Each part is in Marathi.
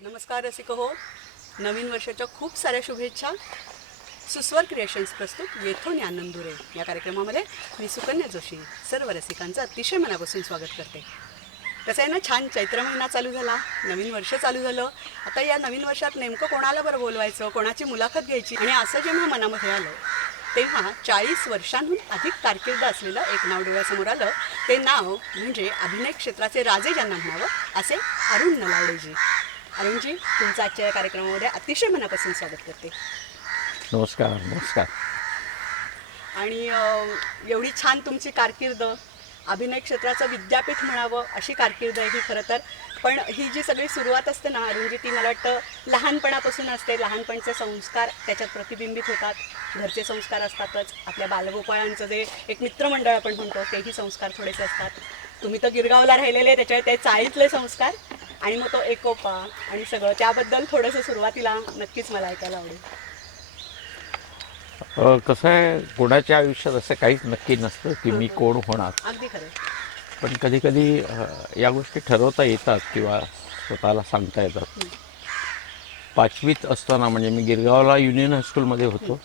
नमस्कार रसिक हो, नवीन वर्षाच्या खूप साऱ्या शुभेच्छा. सुस्वर क्रिएशन्स प्रस्तुत येथून आनंदुरे या कार्यक्रमामध्ये मी सुकन्या जोशी सर्व रसिकांचं अतिशय मनापासून स्वागत करते. कसं आहे ना, छान चैत्र महिना चालू झाला, नवीन वर्ष चालू झालं. आता या नवीन वर्षात नेमकं कोणाला बरं बोलवायचं, कोणाची मुलाखत घ्यायची, आणि असं जेव्हा मनामध्ये आलं तेव्हा 40 वर्षांहून अधिक कारकीर्द असलेलं एक नाव डोळ्यासमोर आलं. ते नाव म्हणजे अभिनय क्षेत्राचे राजे ज्यांना म्हणावं असे अरुण नलावडेजी. अरुणजी, तुमचं आजच्या कार्यक्रमामध्ये अतिशय मनापासून स्वागत करते. नमस्कार. नमस्कार. आणि एवढी छान तुमची कारकीर्द, अभिनय क्षेत्राचं विद्यापीठ म्हणावं अशी कारकीर्द आहे ही खरं तर. पण ही जी सगळी सुरुवात असते ना अरुणजी, ती मला वाटतं लहानपणापासून असते. लहानपणचे संस्कार त्याच्यात प्रतिबिंबित होतात. घरचे संस्कार असतातच, आपल्या बालगोपाळांचं जे एक मित्रमंडळ आपण म्हणतो तेही संस्कार थोडेसे असतात. तुम्ही तर गिरगावला राहिलेले, त्याच्यामुळे ते चाळीतले संस्कार आणि मग तो एकोपा आणि सगळं, त्याबद्दल थोडंसं सुरुवातीला नक्कीच मला ऐकायला आवडेल. कसं आहे, कोणाच्या आयुष्यात असं काहीच नक्की नसतं की मी कोण होणार. अगदी खरं. पण कधी कधी या गोष्टी ठरवता येतात किंवा स्वतःला सांगता येतात. 5वीत असताना म्हणजे मी गिरगावला युनियन हायस्कूलमध्ये होतो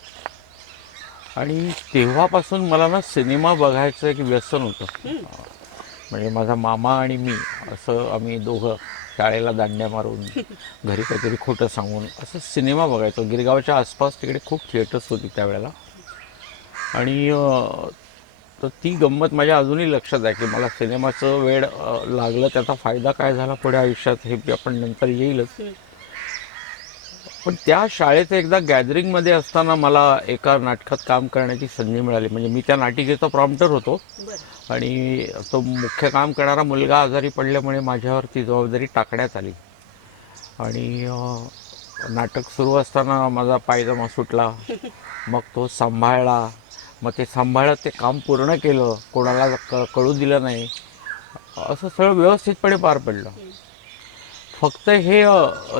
आणि तेव्हापासून मला ना सिनेमा बघायचं एक व्यसन होतं. म्हणजे माझा मामा आणि मी असं आम्ही दोघं शाळेला दांड्या मारून घरी काहीतरी खोटं सांगून असं सिनेमा बघायचो. गिरगावच्या आसपास तिकडे खूप थिएटर्स होती त्यावेळेला. आणि तर ती गंमत माझ्या अजूनही लक्षात आहे की मला सिनेमाचं वेळ लागलं, त्याचा फायदा काय झाला पुढे आयुष्यात हे आपण नंतर येईलच. पण त्या शाळेत एकदा गॅदरिंगमध्ये असताना मला एका नाटकात काम करण्याची संधी मिळाली. म्हणजे मी त्या नाटिकेचा प्रॉम्प्टर होतो आणि तो मुख्य काम करणारा मुलगा आजारी पडल्यामुळे माझ्यावर ती जबाबदारी टाकण्यात आली. आणि नाटक सुरू असताना माझा पायजमा सुटला, मग तो सांभाळला, मग ते सांभाळत ते काम पूर्ण केलं, कोणाला कळू दिलं नाही, असं सगळं व्यवस्थितपणे पार पडलं. फक्त हे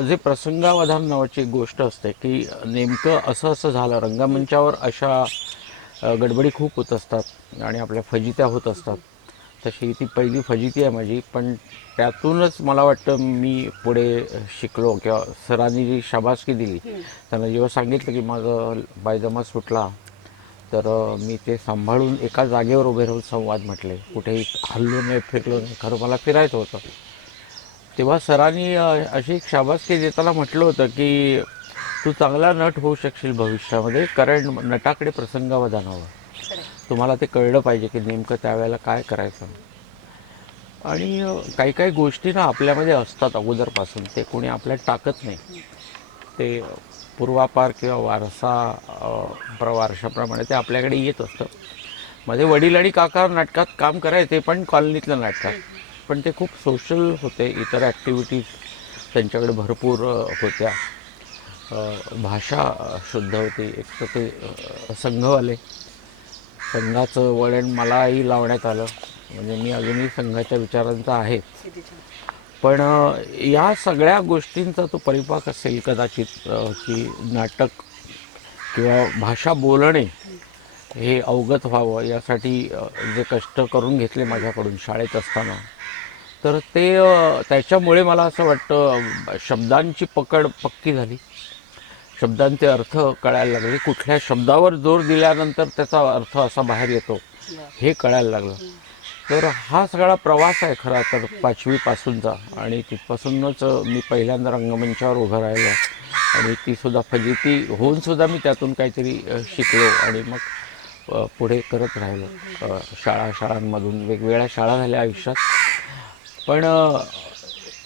जे प्रसंगावधान नावाची गोष्ट असते की नेमकं असं असं झालं. रंगमंचावर अशा गडबडी खूप होत असतात आणि आपल्या फजित्या होत असतात. तशी ती पहिली फजिती आहे माझी. पण त्यातूनच मला वाटतं मी पुढे शिकलो किंवा सरांनी जी शाबासकी दिली, त्यांना जेव्हा सांगितलं की माझं पायजमा सुटला, तर मी ते सांभाळून एका जागेवर उभे राहून संवाद म्हटले, कुठेही हल्लो नाही, फिरलो नाही. खरं मला फिरायचं होतं. तेव्हा सरांनी अशी एक शाबासकी देताना म्हटलं होतं की तू चांगला नट होऊ शकशील भविष्यामध्ये, कारण नटाकडे प्रसंगावधान हवं. तुम्हाला ते कळलं पाहिजे की नेमकं त्यावेळेला काय करायचं. आणि काही काही गोष्टी ना आपल्यामध्ये असतात अगोदरपासून, ते कोणी आपल्याला टाकत नाही. ते पूर्वापार किंवा वारशाप्रमाणे ते आपल्याकडे येत असतं. माझे वडील आणि काका नाटकात काम करायचे, पण कॉलनीतल्या नाटकात. पण ते खूप सोशल होते, इतर ॲक्टिव्हिटीज त्यांच्याकडे भरपूर होत्या. भाषा शुद्ध होती. एक तर ते संघवाले, संघाचं वळण मलाही लावण्यात आलं. म्हणजे मी अजूनही संघाच्या विचारांचा आहे. पण या सगळ्या गोष्टींचा तो परिपाक असेल कदाचित की नाटक किंवा भाषा बोलणे हे अवगत व्हावं यासाठी जे कष्ट करून घेतले माझ्याकडून शाळेत असताना, तर ते त्याच्यामुळे मला असं वाटतं शब्दांची पकड पक्की झाली, शब्दांचे अर्थ कळायला लागले, कुठल्या शब्दावर जोर दिल्यानंतर त्याचा अर्थ असा बाहेर येतो हे कळायला लागलं. तर हा सगळा प्रवास आहे खरा तर 5वीपासूनचा, आणि तिथपासूनच मी पहिल्यांदा रंगमंचावर उभं राहिलो, आणि तीसुद्धा फजिती होऊन सुद्धा मी त्यातून काहीतरी शिकलो, आणि मग पुढे करत राहिलो. शाळांमधून वेगवेगळ्या शाळा झाल्या आयुष्यात. पण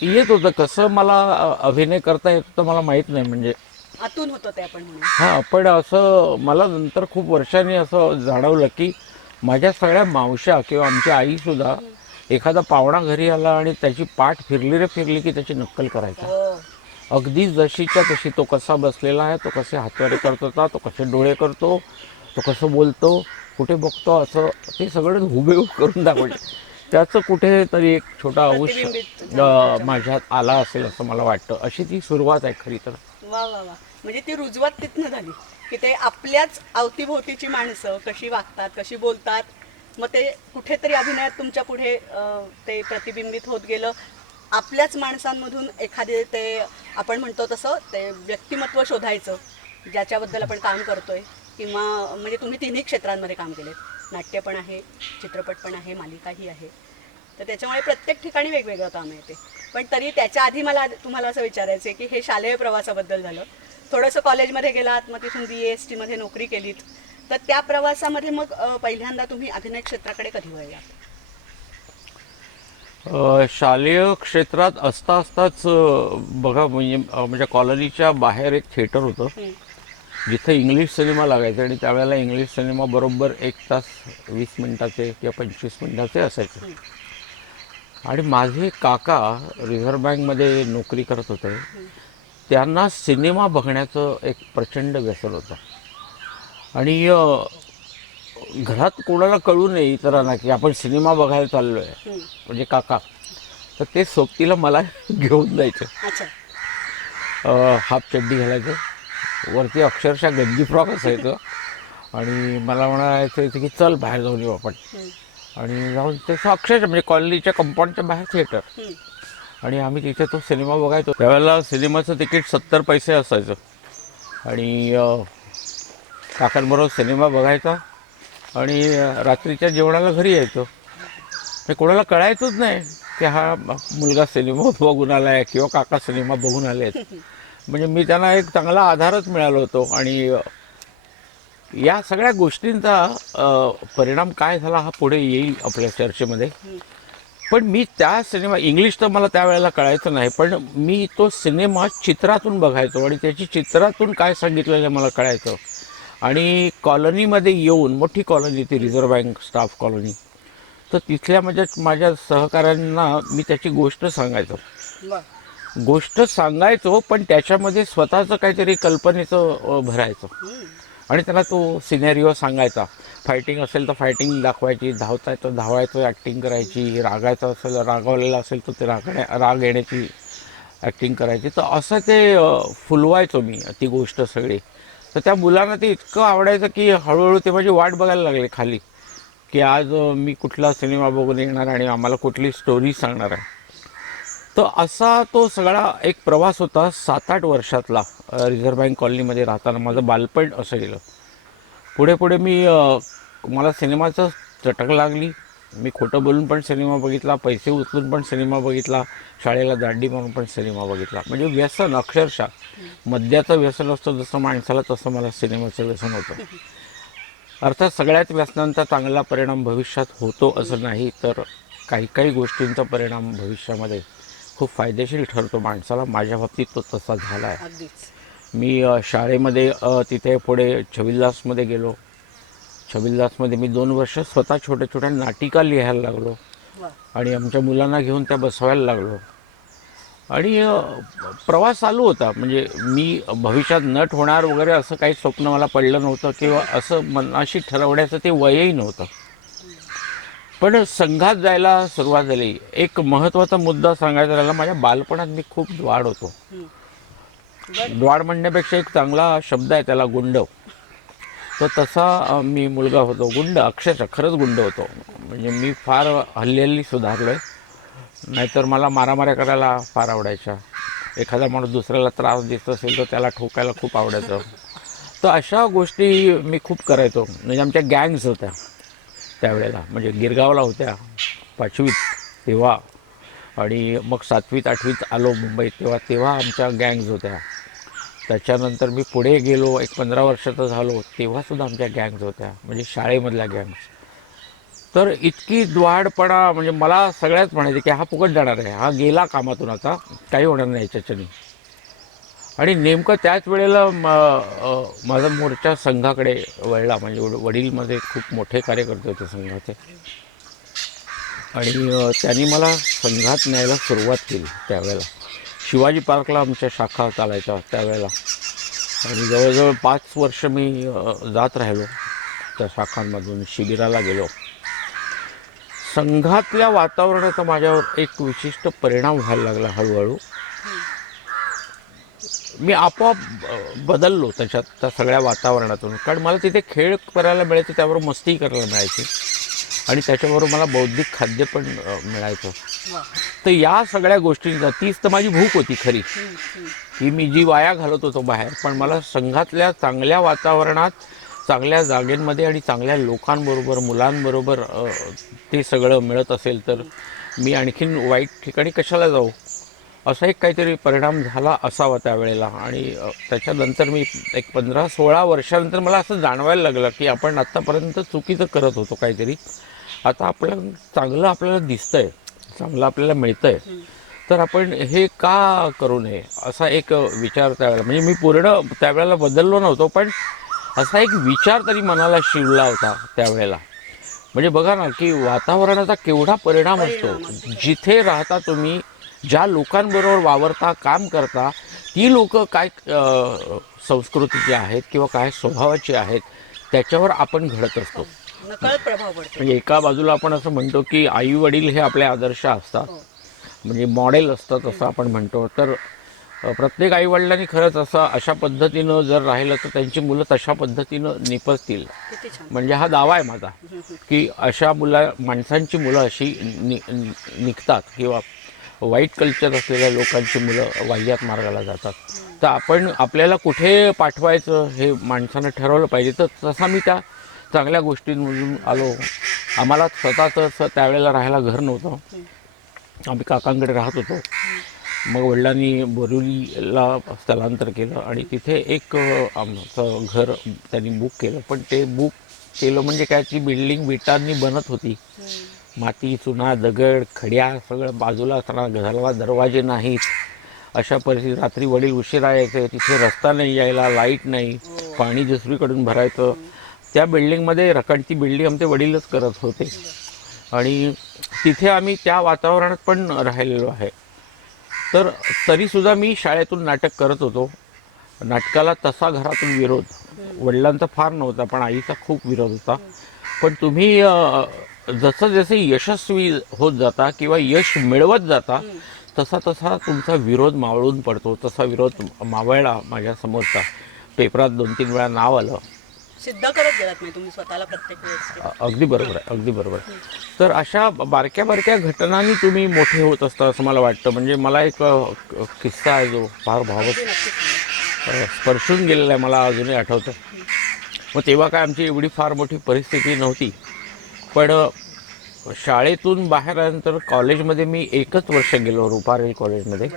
येत होतं कसं मला अभिनय करता येत होतं मला माहीत नाही, म्हणजे आतून होतं ते आपण म्हणून. हां. पण असं मला नंतर खूप वर्षांनी असं जाणवलं की माझ्या सगळ्या मावश्या किंवा आमची आईसुद्धा एखादा पाहुणा घरी आला आणि त्याची पाठ फिरली रे फिरली की त्याची नक्कल करायचा. हो. अगदी जशीच्या तशी, तो कसा बसलेला आहे, तो कसे हातवारे करत होता, तो कसे डोळे करतो, तो कसं बोलतो, कुठे बघतो, असं ते सगळं हुबेहूब करून दाखवले. त्याचं कुठेतरी एक छोटा अंश प्रतिबिंबित झालं त्याच्यामध्ये. माझ्यात आला असेल असं मला वाटतं. अशी ती सुरुवात आहे खरी तर. वा वा वा. म्हणजे ती रुजवात तिथनं झाली की ते आपल्याच अवतीभोवतीची माणसं कशी वागतात, कशी बोलतात, मग ते कुठेतरी अभिनयात तुमच्या पुढे ते प्रतिबिंबित होत गेलं. आपल्याच माणसांमधून एखादे ते आपण म्हणतो तसं ते व्यक्तिमत्व शोधायचं ज्याच्याबद्दल आपण काम करतोय, किंवा म्हणजे तुम्ही तिन्ही क्षेत्रांमध्ये काम केले, नाट्य पण आहे, चित्रपट पण आहे, मालिकाही आहे, तर त्याच्यामुळे प्रत्येक ठिकाणी वेगवेगळं काम आहे ते. पण तरी त्याच्या आधी मला तुम्हाला असं विचारायचं आहे की हे शालेय प्रवासाबद्दल झालं, थोडंसं कॉलेजमध्ये गेलात, मग तिथून BAST मध्ये नोकरी केलीत, तर त्या प्रवासामध्ये मग पहिल्यांदा तुम्ही अभिनय क्षेत्राकडे कधी वळलात? शालेय क्षेत्रात असता असताच बघा, म्हणजे कॉलनीच्या बाहेर एक थिएटर होतं जिथे इंग्लिश सिनेमा लागायचे, आणि त्यावेळेला इंग्लिश सिनेमा बरोबर 1 तास 20 मिनिटाचे किंवा 25 मिनिटाचे असायचे. आणि माझे काका रिझर्व्ह बँकमध्ये नोकरी करत होते. त्यांना सिनेमा बघण्याचं एक प्रचंड व्यसन होतं, आणि घरात कोणाला कळू नये इतरांना की आपण सिनेमा बघायला चाललो आहे, म्हणजे काका, तर ते सोबतीला मला घेऊन जायचे. अच्छा. हाफ चड्डी घालायचं, वरती अक्षरशः गंजी फ्रॉक असायचं, आणि मला म्हणायचं की चल बाहेर जाऊन येऊ आपण. आणि जाऊन तसं अक्षरशः म्हणजे कॉलनीच्या कंपाऊंडच्या बाहेर थिएटर, आणि आम्ही तिथे तो सिनेमा बघायचो. त्यावेळेला सिनेमाचं तिकीट 70 पैसे असायचं, आणि काकांबरोबर सिनेमा बघायचा, आणि रात्रीच्या जेवणाला घरी यायचो. हे कोणाला कळायचंच नाही की हा मुलगा सिनेमा बघून आला आहे किंवा काका सिनेमा बघून आले आहेत. म्हणजे मी त्यांना एक चांगला आधारच मिळालो होतो. आणि या सगळ्या गोष्टींचा परिणाम काय झाला हा पुढे येईल आपल्या चर्चेमध्ये. पण मी त्या सिनेमा, इंग्लिश तर मला त्यावेळेला कळायचं नाही, पण मी तो सिनेमा चित्रातून बघायचो, आणि त्याची चित्रातून काय सांगितलेलं मला कळायचं. आणि कॉलनीमध्ये येऊन, मोठी कॉलनी ती रिझर्व्ह बँक स्टाफ कॉलनी, तर तिथल्या माझ्या सहकाऱ्यांना मी त्याची गोष्ट सांगायचो, पण त्याच्यामध्ये स्वतःचं काहीतरी कल्पनेचं भरायचं, आणि त्याला तो सिनेरिओ सांगायचा. फायटिंग असेल तर फायटिंग दाखवायची, धावतायचं धावायचं ॲक्टिंग करायची, रागायचं असेल, रागावलेलं असेल तर ते राग येण्याची ॲक्टिंग करायची. तर असं ते फुलवायचो मी ती गोष्ट सगळी. तर त्या मुलांना ते इतकं आवडायचं की हळूहळू ते माझी वाट बघायला लागले खाली, की आज मी कुठला सिनेमा बघून येणार आणि आम्हाला कुठली स्टोरी सांगणार आहे. तर असा तो सगळा एक प्रवास होता 7-8 वर्षातला. रिझर्व्ह बँक कॉलनीमध्ये राहताना माझं बालपण असं गेलं. पुढे पुढे मला सिनेमाचं चटक लागली. मी खोटं बोलून पण सिनेमा बघितला, पैसे उचलून पण सिनेमा बघितला, शाळेला दांडी मारून पण सिनेमा बघितला. म्हणजे व्यसन, अक्षरशः मद्याचं व्यसन असतं जसं माणसाला, तसं मला सिनेमाचं व्यसन होतं. अर्थात सगळ्याच व्यसनांचा चांगला परिणाम भविष्यात होतो असं नाही, तर काही काही गोष्टींचा परिणाम भविष्यामध्ये खूप फायदेशीर ठरतो माणसाला. माझ्या बाबतीत तो तसा झाला आहे. अगदीच. मी शाळेमध्ये तिथे पुढे छबिलदासमध्ये गेलो. छबिलदासमध्ये मी 2 वर्ष स्वतः छोट्या छोट्या नाटिका लिहायला लागलो, वा. आणि आमच्या मुलांना घेऊन त्या बसवायला लागलो. आणि प्रवास चालू होता. म्हणजे मी भविष्यात नट होणार वगैरे असं काही स्वप्न मला पडलं नव्हतं, किंवा असं मनाशी ठरवण्याचं ते वयही नव्हतं. पण संघात जायला सुरुवात झाली. एक महत्त्वाचा मुद्दा सांगायचा राहिला, माझ्या बालपणात मी खूप द्वाड होतो. द्वाड म्हणण्यापेक्षा एक चांगला शब्द आहे त्याला, गुंड. तर तसा मी मुलगा होतो, गुंड, अक्षरशः खरंच गुंड होतो. म्हणजे मी फार हल्ली सुधारलो आहे. नाहीतर मला मारामाऱ्या करायला फार आवडायच्या. एखादा माणूस दुसऱ्याला त्रास देत असेल तर त्याला ठोकायला खूप आवडायचं. तर अशा गोष्टी मी खूप करायचो. म्हणजे आमच्या गँग्स होत्या त्यावेळेला. म्हणजे गिरगावला होत्या 5वीत तेव्हा, आणि मग 7वीत 8वीत आलो मुंबईत तेव्हा तेव्हा आमच्या गँग्ज होत्या. त्याच्यानंतर मी पुढे गेलो, एक 15 वर्षाचा झालो, तेव्हासुद्धा आमच्या गँग्ज होत्या, म्हणजे शाळेमधल्या गँग्स. तर इतकी द्वाडपणा, म्हणजे मला सगळ्याच म्हणायचे की हा फुकट जाणार आहे, हा गेला कामातून, आता काही होणार नाही याच्याच्यानी. आणि नेमकं त्याच वेळेला माझा मोर्चा संघाकडे वळला. म्हणजे वडील माझे खूप मोठे कार्यकर्ते होते संघाचे, आणि त्यांनी मला संघात न्यायला सुरुवात केली त्यावेळेला. शिवाजी पार्कला आमच्या शाखा चालायच्या त्यावेळेला, आणि जवळजवळ 5 वर्ष मी जात राहिलो त्या शाखांमधून, शिबिराला गेलो. संघातल्या वातावरणाचा माझ्यावर एक विशिष्ट परिणाम व्हायला लागला हळूहळू. मी आपोआप बदललो त्याच्यात, त्या सगळ्या वातावरणातून. कारण मला तिथे खेळ करायला मिळायचे, त्याबरोबर मस्ती करायला मिळायची, आणि त्याच्याबरोबर मला बौद्धिक खाद्य पण मिळायचं. तर या सगळ्या गोष्टींचा, तीच तर माझी भूक होती खरी, की मी जी वाया घालत होतो बाहेर. पण मला संघातल्या चांगल्या वातावरणात, चांगल्या जागेंमध्ये आणि चांगल्या लोकांबरोबर, मुलांबरोबर ते सगळं मिळत असेल तर मी आणखीन वाईट ठिकाणी कशाला जाऊ, असा एक काहीतरी परिणाम झाला असावा त्यावेळेला. आणि त्याच्यानंतर मी एक 15-16 वर्षानंतर मला असं जाणवायला लागलं की आपण आत्तापर्यंत चुकीचं करत होतो काहीतरी, आता आपलं चांगलं आपल्याला दिसतंय, चांगलं आपल्याला मिळतंय, तर आपण हे का करू नये, असा एक विचार त्यावेळेला. म्हणजे मी पूर्ण त्यावेळेला बदललो नव्हतो, पण असा एक विचार तरी मनाला शिवला होता त्यावेळेला. म्हणजे बघा ना की वातावरणाचा केवढा परिणाम असतो. जिथे राहता तुम्ही, ज्या लोकांबरोबर वावरता, काम करता, ती लोक काय संस्कृतीची आहेत किंवा काय स्वभावाची आहेत, त्याच्यावर आपण घडत असतो. नकळत प्रभाव पडतो. म्हणजे एका बाजूला आपण असं म्हणतो की आई वडील हे आपले आदर्श असतात, म्हणजे मॉडेल असतात असं आपण म्हणतो. तर प्रत्येक आईवडिलांनी खरंच असं अशा पद्धतीनं जर राहिलं तर त्यांची मुलं तशा पद्धतीनं निपजतील. किती छान. म्हणजे हा दावा आहे माझा की अशा माणसांची मुलं अशी निघतात, किंवा वाईट कल्चर असलेल्या लोकांची मुलं वाह्यात मार्गाला जातात. तर आपण आपल्याला कुठे पाठवायचं हे माणसानं ठरवलं पाहिजे. तर तसा मी त्या चांगल्या गोष्टींमधून आलो. आम्हाला स्वतःचं त्यावेळेला राहायला घर नव्हतं, आम्ही काकांकडे राहत होतो. मग वडिलांनी बोरिवलीला स्थलांतर केलं, आणि तिथे एक आमचं घर त्यांनी बुक केलं. पण ते बुक केलं म्हणजे काय, ती बिल्डिंग विटांनी बनत होती, माती, चुना, दगड, खड्या सगळं बाजूला असताना, घराला दरवाजे नाहीत, अशा परिस्थितीत रात्री वडील उशिरा यायचे, तिथे रस्ता नाही यायला, लाईट नाही, पाणी दुसरीकडून भरायचं. त्या बिल्डिंगमध्ये रखडती बिल्डिंग आमचे वडीलच करत होते, आणि तिथे आम्ही त्या वातावरणात पण राहिलेलो आहे. तर तरीसुद्धा मी शाळेतून नाटक करत होतो. नाटकाला तसा घरातून विरोध वडिलांचा फार नव्हता, पण आईचा खूप विरोध होता. पण तुम्ही जसं जसे यशस्वी होत जाता किंवा यश मिळवत जाता, तसा तसा तुमचा विरोध मावळून पडतो. तसा विरोध मावळला माझ्यासमोरचा. पेपरात 2-3 वेळा नाव आलं. सिद्ध करत गेलात नाही तुम्ही स्वतःला प्रत्येक वेळेस. अगदी बरोबर आहे, अगदी बरोबर आहे. तर अशा बारक्या बारक्या घटनांनी तुम्ही मोठे होत असता असं मला वाटतं. म्हणजे मला एक किस्सा आहे जो फार भावक स्पर्शून गेलेला आहे, मला अजूनही आठवतं. मग तेव्हा काय आमची एवढी फार मोठी परिस्थिती नव्हती, पण शाळेतून बाहेर आल्यानंतर कॉलेजमध्ये मी 1च वर्ष गेलो, रुपारेल कॉलेजमध्ये.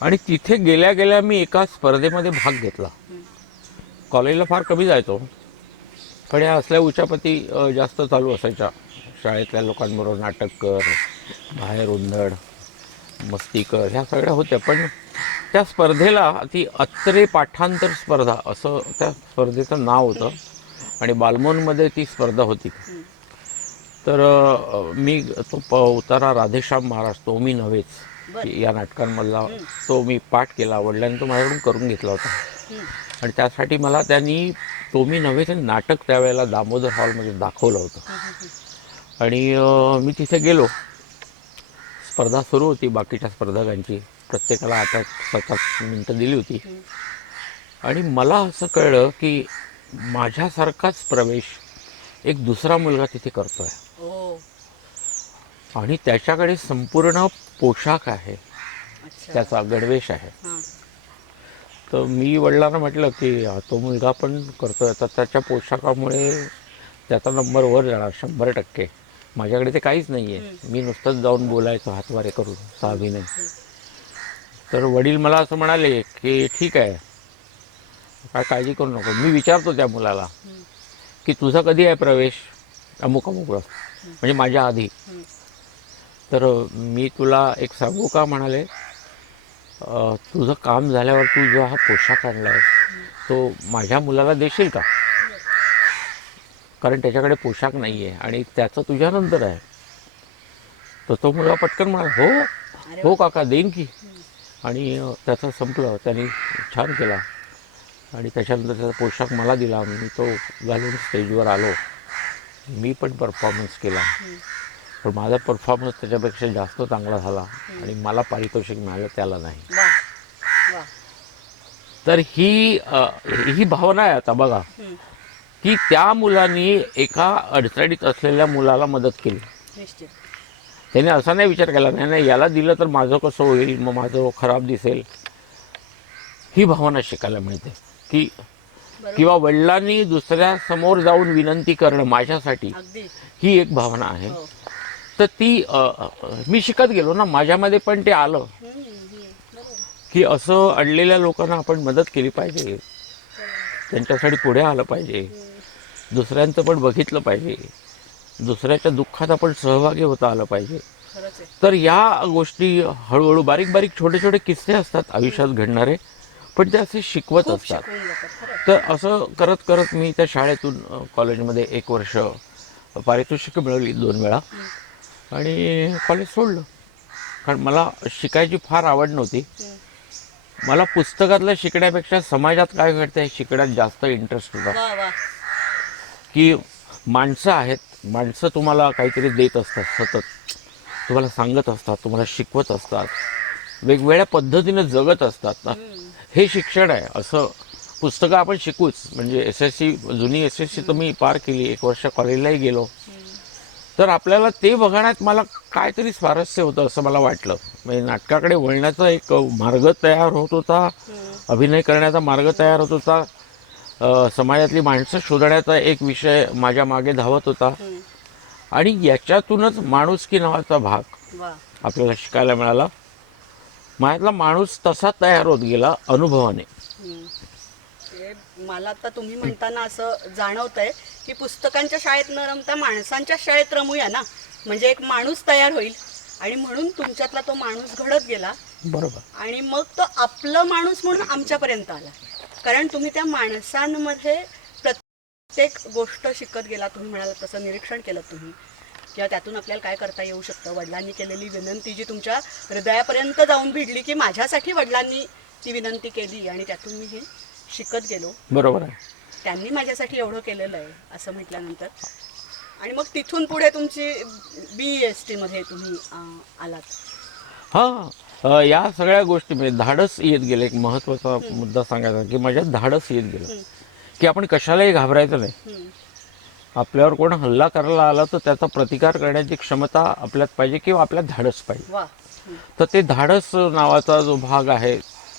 आणि तिथे गेल्या गेल्या मी एका स्पर्धेमध्ये भाग घेतला. कॉलेजला फार कमी जायचो, पण ह्या असल्या उचापती जास्त चालू असायच्या. शाळेतल्या लोकांबरोबर नाटक कर, बाहेर उंधड, मस्ती कर, ह्या सगळ्या होत्या. पण त्या स्पर्धेला, ती अत्रे पाठांतर स्पर्धा असं त्या स्पर्धेचं नाव होतं, आणि बालमोनमध्ये ती स्पर्धा होती. तर मी तो उतारा राधेश्याम महाराज, तो मी नव्हेच, या नाटकांमधला तो मी पाठ केला. वडिलांनी तो माझ्याकडून करून घेतला होता, आणि त्यासाठी मला त्यांनी तो मी नव्हे ते नाटक त्यावेळेला दामोदर हॉलमध्ये दाखवलं होतं. आणि मी तिथे गेलो. स्पर्धा सुरू होती बाकीच्या स्पर्धकांची, प्रत्येकाला 8-8 मिनटं दिली होती. आणि मला असं कळलं की माझ्यासारखाच प्रवेश एक दुसरा मुलगा तिथे करतोय ओ आणि त्याच्याकडे संपूर्ण पोशाख आहे, अच्छा. त्याचा गणवेश आहे. हां तर मी वडिलांना म्हटलं की तो मुलगा पण करतोय, तर त्याच्या पोशाखामुळे त्याचा नंबर वर जाणार 100%. माझ्याकडे ते काहीच नाही आहे, मी नुसतंच जाऊन बोलायचो हातवारे करून साहबीने. तर वडील मला असं म्हणाले की ठीक आहे, काय काळजी करू नको, मी विचारतो त्या मुलाला की तुझा कधी आहे प्रवेश अमुक अमुकला, म्हणजे माझ्या आधी. तर मी तुला एक सांगू का म्हणाले, तुझं काम झाल्यावर तू जो हा पोशाख आणलाय तो माझ्या मुलाला देशील का, कारण त्याच्याकडे पोशाख नाही आहे आणि त्याचं तुझ्यानंतर आहे. तर तो मुलगा पटकन म्हणाला हो हो काका देईन की. आणि त्याचं संपलं, त्यांनी छान केला आणि त्याच्यानंतर त्याचा पोशाख मला दिला. मी तो घालून स्टेजवर आलो, मी पण परफॉर्मन्स केला. पण माझा परफॉर्मन्स त्याच्यापेक्षा जास्त चांगला झाला आणि मला पारितोषिक मिळालं, त्याला नाही. वा वा. तर ही भावना आहे आता बघा, की त्या मुलांनी एका अडचणीत असलेल्या मुलाला मदत केली. निश्चित. त्याने असा नाही विचार केला नाही नाही याला दिलं तर माझं कसं होईल, मग माझं खराब दिसेल. ही भावना शिकायला मिळते की किंवा वडिलांनी दुसऱ्या समोर जाऊन विनंती करणं माझ्यासाठी, अगदी. ही एक भावना आहे. हो. तर ती मी शिकत गेलो ना, माझ्यामध्ये पण ते आलं बरोबर. की असं अडलेल्या लोकांना आपण मदत केली पाहिजे, त्यांच्यासाठी पुढे आलं पाहिजे, दुसऱ्यांचं पण बघितलं पाहिजे, दुसऱ्याच्या दुःखात आपण सहभागी होता आलं पाहिजे. खरंच आहे. तर या गोष्टी हळूहळू बारीक बारीक छोटे छोटे किस्से असतात आयुष्यात घडणारे, पण ते असे शिकवत खूप असतात. शिकवून जातात खरंच. तर असं करत करत मी त्या शाळेतून कॉलेजमध्ये 1 वर्ष पारितोषिक मिळवली 2 वेळा आणि कॉलेज सोडलं, कारण मला शिकायची फार आवड नव्हती. मला पुस्तकातलं शिकण्यापेक्षा समाजात काय घडतं हे शिकण्यात जास्त इंटरेस्ट होता. वा वा. की माणसं आहेत, माणसं तुम्हाला काहीतरी देत असतात, सतत तुम्हाला सांगत असतात, तुम्हाला शिकवत असतात, वेगवेगळ्या पद्धतीनं जगत असतात ना, हे शिक्षण आहे. असं पुस्तकं आपण शिकूच, म्हणजे SSC जुनी SSC तर मी पार केली, 1 वर्ष कॉलेजलाही गेलो. तर आपल्याला ते बघण्यात मला काहीतरी स्वारस्य होतं असं मला वाटलं. म्हणजे नाटकाकडे वळण्याचा एक मार्ग तयार होत होता, अभिनय करण्याचा मार्ग तयार होत होता, समाजातली माणसं शोधण्याचा एक विषय माझ्या मागे धावत होता आणि याच्यातूनच माणुसकी नावाचा भाग वा. आपल्याला शिकायला मिळाला. माझ्यातला माणूस तसा तयार होत गेला अनुभवाने. हे मला आता तुम्ही म्हणताना असं जाणवतंय की पुस्तकांच्या शाळेत न रमता माणसांच्या शाळेत रमूया ना, म्हणजे एक माणूस तयार होईल आणि म्हणून तुमच्यातला तो माणूस घडत गेला. बरोबर. आणि मग तो आपलं माणूस म्हणून आमच्यापर्यंत आला, कारण तुम्ही त्या माणसांमध्ये प्रत्येक गोष्ट शिकत गेला. तुम्ही म्हणालात तसं निरीक्षण केलं तुम्ही, किंवा त्यातून आपल्याला काय करता येऊ शकतं. वडिलांनी केलेली विनंती जी तुमच्या हृदयापर्यंत जाऊन भिडली, की माझ्यासाठी वडिलांनी ती विनंती केली आणि त्यातून मी हे शिकत गेलो. बरोबर आहे. त्यांनी माझ्यासाठी एवढं केलेलं आहे असं म्हटल्यानंतर, आणि मग तिथून पुढे तुमची BEST मध्ये तुम्ही आलात. हां, या सगळ्या गोष्टी म्हणजे धाडस येत गेले. एक महत्त्वाचा मुद्दा सांगायचा की माझ्यात धाडस येत गेलं की आपण कशालाही घाबरायचं नाही. आपल्यावर कोण हल्ला करायला आला तर त्याचा प्रतिकार करण्याची क्षमता आपल्यात पाहिजे किंवा आपल्यात धाडस पाहिजे. वा. तर ते धाडस नावाचा जो भाग आहे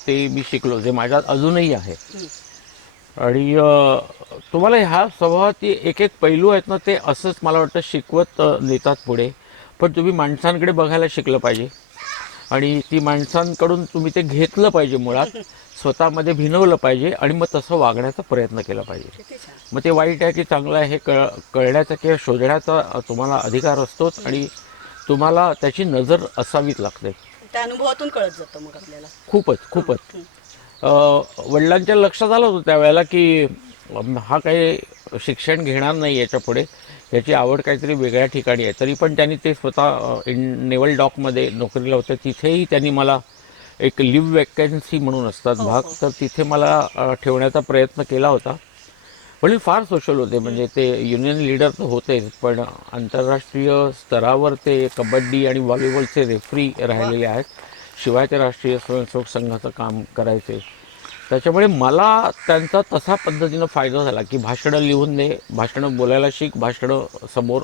ते मी शिकलो, जे माझ्यात अजूनही आहे. आणि तुम्हाला ह्या स्वभावाचे एक एक पैलू आहेत ना, ते असंच मला वाटतं शिकवत नेतात पुढे. पण तुम्ही माणसांकडे बघायला शिकलं पाहिजे आणि ती माणसांकडून तुम्ही ते घेतलं पाहिजे, मुळात स्वतःमध्ये भिनवलं पाहिजे आणि मग तसं वागण्याचा प्रयत्न केला पाहिजे. किती छान. मग ते वाईट आहे की चांगलं आहे हे कळण्याचा किंवा शोधण्याचा तुम्हाला अधिकार असतोच आणि तुम्हाला त्याची नजर असावीच लागते. त्या अनुभवातून कळत जातं मग आपल्याला. खूपच. वडिलांच्या लक्षात आलं होतं त्यावेळेला की हा काही शिक्षण घेणार नाही याच्या पुढे, याची आवड काहीतरी वेगळ्या ठिकाणी आहे. तरी पण त्यांनी ते स्वतः नेव्हल डॉकमध्ये नोकरीला होते. तिथेही त्यांनी मला एक लिव्ह वॅकन्सी म्हणून असतात भाग, तर तिथे मला ठेवण्याचा प्रयत्न केला होता. वडील फार सोशल होते, म्हणजे ते युनियन लीडर तर होतेच, पण आंतरराष्ट्रीय स्तरावर ते कबड्डी आणि व्हॉलीबॉलचे रेफरी राहिलेले आहेत. शिवाय ते राष्ट्रीय स्वयंसेवक संघाचं काम करायचे. त्याच्यामुळे मला त्यांचा तसा पद्धतीनं फायदा झाला की भाषणं लिहून दे, भाषणं बोलायला शिक, भाषणं समोर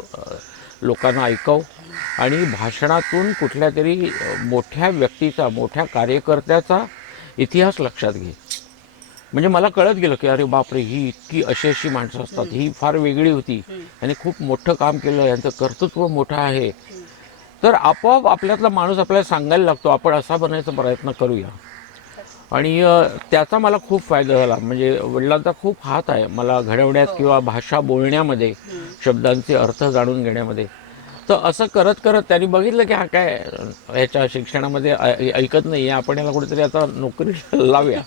लोकांना ऐकव आणि भाषणातून कुठल्या तरी मोठ्या व्यक्तीचा, मोठ्या कार्यकर्त्याचा इतिहास लक्षात घे. म्हणजे मला कळत गेलं की अरे बापरे, ही इतकी अशी अशी माणसं असतात, ही फार वेगळी होती आणि खूप मोठं काम केलं, यांचं कर्तृत्व मोठं आहे. तर आपोआप आपल्यातला माणूस आपल्याला सांगायला लागतो आपण असा बनायचा प्रयत्न करूया. आणि त्याचा मला खूप फायदा झाला. म्हणजे वडिलांचा खूप हात आहे मला घडवण्यात किंवा भाषा बोलण्यामध्ये, शब्दांचे अर्थ जाणून घेण्यामध्ये. तर असं करत करत त्यांनी बघितलं की हा काय ह्याच्या शिक्षणामध्ये ऐकत नाही आहे, आपण याला कुठेतरी आता नोकरी लावूया.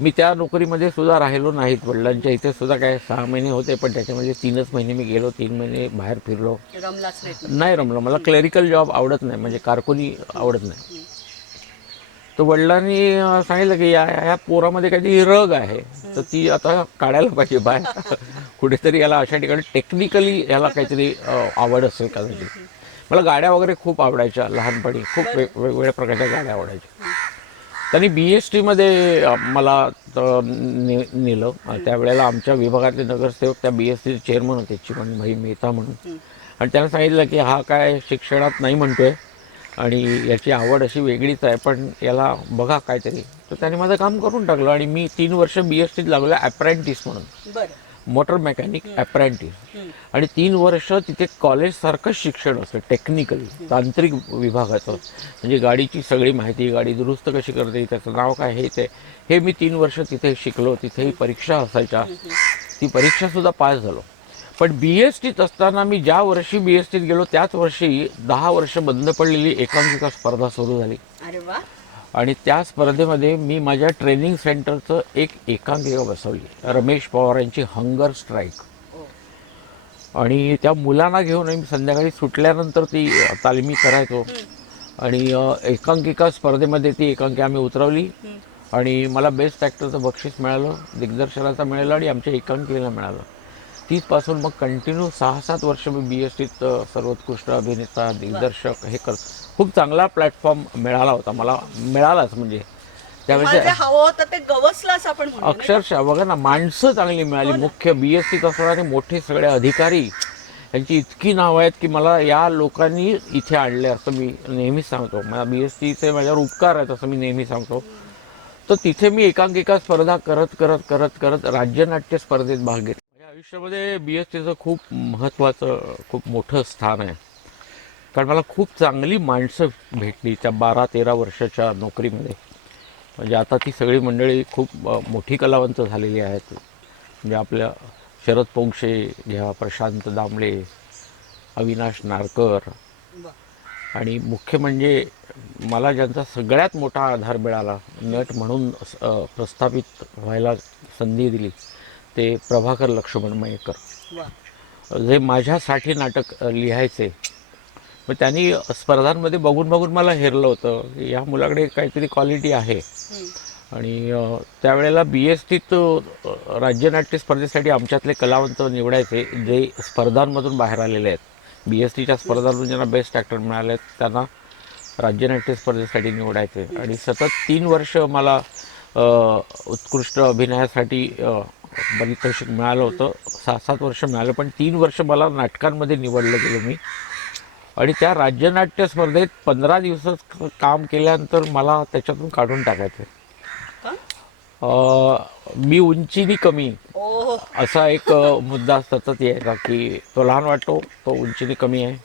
मी त्या नोकरीमध्ये सुद्धा राहिलो नाहीत. वडिलांच्या इथे सुद्धा काय 6 महिने होते, पण त्याच्यामध्ये 3च महिने मी गेलो, 3 महिने बाहेर फिरलो. रमलाच नाही. नाही रमलं. मला क्लेरिकल जॉब आवडत नाही, म्हणजे कारकुनी आवडत नाही. तर वडिलांनी सांगितलं की या पोरामध्ये काहीतरी रग आहे, तर ती आता काढायला पाहिजे बाहेर. कुठेतरी याला अशा ठिकाणी टेक्निकली याला काहीतरी आवड असेल कदाचित. मला गाड्या वगैरे खूप आवडायच्या लहानपणी, खूप वेगवेगळ्या प्रकारच्या गाड्या आवडायच्या. त्यांनी BSTमध्ये मला नेलं. त्यावेळेला आमच्या विभागातले नगरसेवक त्या BSTचे चेअरमन होते, चिमणभाई मेहता म्हणून. आणि त्यांना सांगितलं की हा काय शिक्षणात नाही म्हणतोय आणि याची आवड अशी वेगळीच आहे, पण याला बघा काहीतरी. तर त्यांनी माझं काम करून टाकलं आणि मी 3 वर्ष BSTत लागलो ॲप्रेंटिस म्हणून, बरं. Motor mechanic ॲप्रेंटिस. आणि 3 वर्ष तिथे कॉलेजसारखंच शिक्षण असतं, टेक्निकली तांत्रिक विभागाचं. म्हणजे गाडीची सगळी माहिती, गाडी दुरुस्त कशी करते, त्याचं नाव काय, हे मी 3 वर्ष तिथे शिकलो. तिथेही परीक्षा असायच्या, ती परीक्षासुद्धा पास झालो. पण BSTत असताना मी ज्या वर्षी BSTत गेलो त्याच वर्षी 10 वर्ष बंद पडलेली एकांकिका स्पर्धा सुरू झाली. अरे वा. आणि त्या स्पर्धेमध्ये मी माझ्या ट्रेनिंग सेंटरचं एक एकांकिका बसवली, रमेश पवार यांची हंगर स्ट्राईक. आणि त्या मुलांना घेऊन मी संध्याकाळी सुटल्यानंतर ती तालमी करायचो. आणि एकांकिका स्पर्धेमध्ये ती एकांकिका आम्ही उतरवली आणि मला बेस्ट ॲक्टरचं बक्षीस मिळालं, दिग्दर्शनाचं मिळालं आणि आमच्या एकांकिकेला मिळालं. तीचपासून मग कंटिन्यू 6-7 वर्ष मी BSTत सर्वोत्कृष्ट अभिनेता, दिग्दर्शक हे करत. खूप चांगला प्लॅटफॉर्म मिळाला होता मला, मिळालाच. म्हणजे तुम्हाला जे हवं होतं ते गवसलं असं आपण म्हणू. अक्षरशः बघा ना, माणसं चांगली मिळाली. मुख्य BSTत असणारे मोठे सगळे अधिकारी, यांची इतकी नावं आहेत की मला या लोकांनी इथे आणले असं मी नेहमीच सांगतो. मला BSTचे माझ्यावर उपकार आहेत असं मी नेहमी सांगतो. तर तिथे मी एकांकिका स्पर्धा करत करत करत करत राज्यनाट्य स्पर्धेत भाग घेतला. माझ्या आयुष्यामध्ये BSTचं खूप महत्त्वाचं, खूप मोठं स्थान आहे. कारण मला खूप चांगली माणसं भेटली त्या 12-13 वर्षाच्या नोकरीमध्ये. म्हणजे आता ती सगळी मंडळी खूप मोठी कलावंत झालेली आहेत. म्हणजे आपल्या शरद पोंक्षे घ्या, प्रशांत दामले, अविनाश नारकर. आणि मुख्य म्हणजे मला ज्यांचा सगळ्यात मोठा आधार मिळाला, नट म्हणून प्रस्थापित व्हायला संधी दिली, ते प्रभाकर लक्ष्मण मयेकर, जे माझ्यासाठी नाटक लिहायचे. मग त्यांनी स्पर्धांमध्ये बघून बघून मला हेरलं होतं की या मुलाकडे काहीतरी क्वालिटी आहे. आणि त्यावेळेला BSTत राज्यनाट्य स्पर्धेसाठी आमच्यातले कलावंत निवडायचे, जे स्पर्धांमधून बाहेर आलेले आहेत. BSTच्या स्पर्धांमधून ज्यांना बेस्ट ॲक्टर मिळाले आहेत त्यांना राज्यनाट्य स्पर्धेसाठी निवडायचे. आणि सतत 3 वर्ष मला उत्कृष्ट अभिनयासाठी पारितोषिक मिळालं होतं. 6-7 वर्ष मिळालं, पण 3 वर्ष मला नाटकांमध्ये निवडलं गेलो मी. आणि त्या राज्यनाट्य स्पर्धेत 15 दिवस काम केल्यानंतर मला त्याच्यातून काढून टाकायचं. मी उंचीनी कमी असा एक मुद्दा सतत यायचा की तो लहान वाटतो, तो उंचीनी कमी आहे.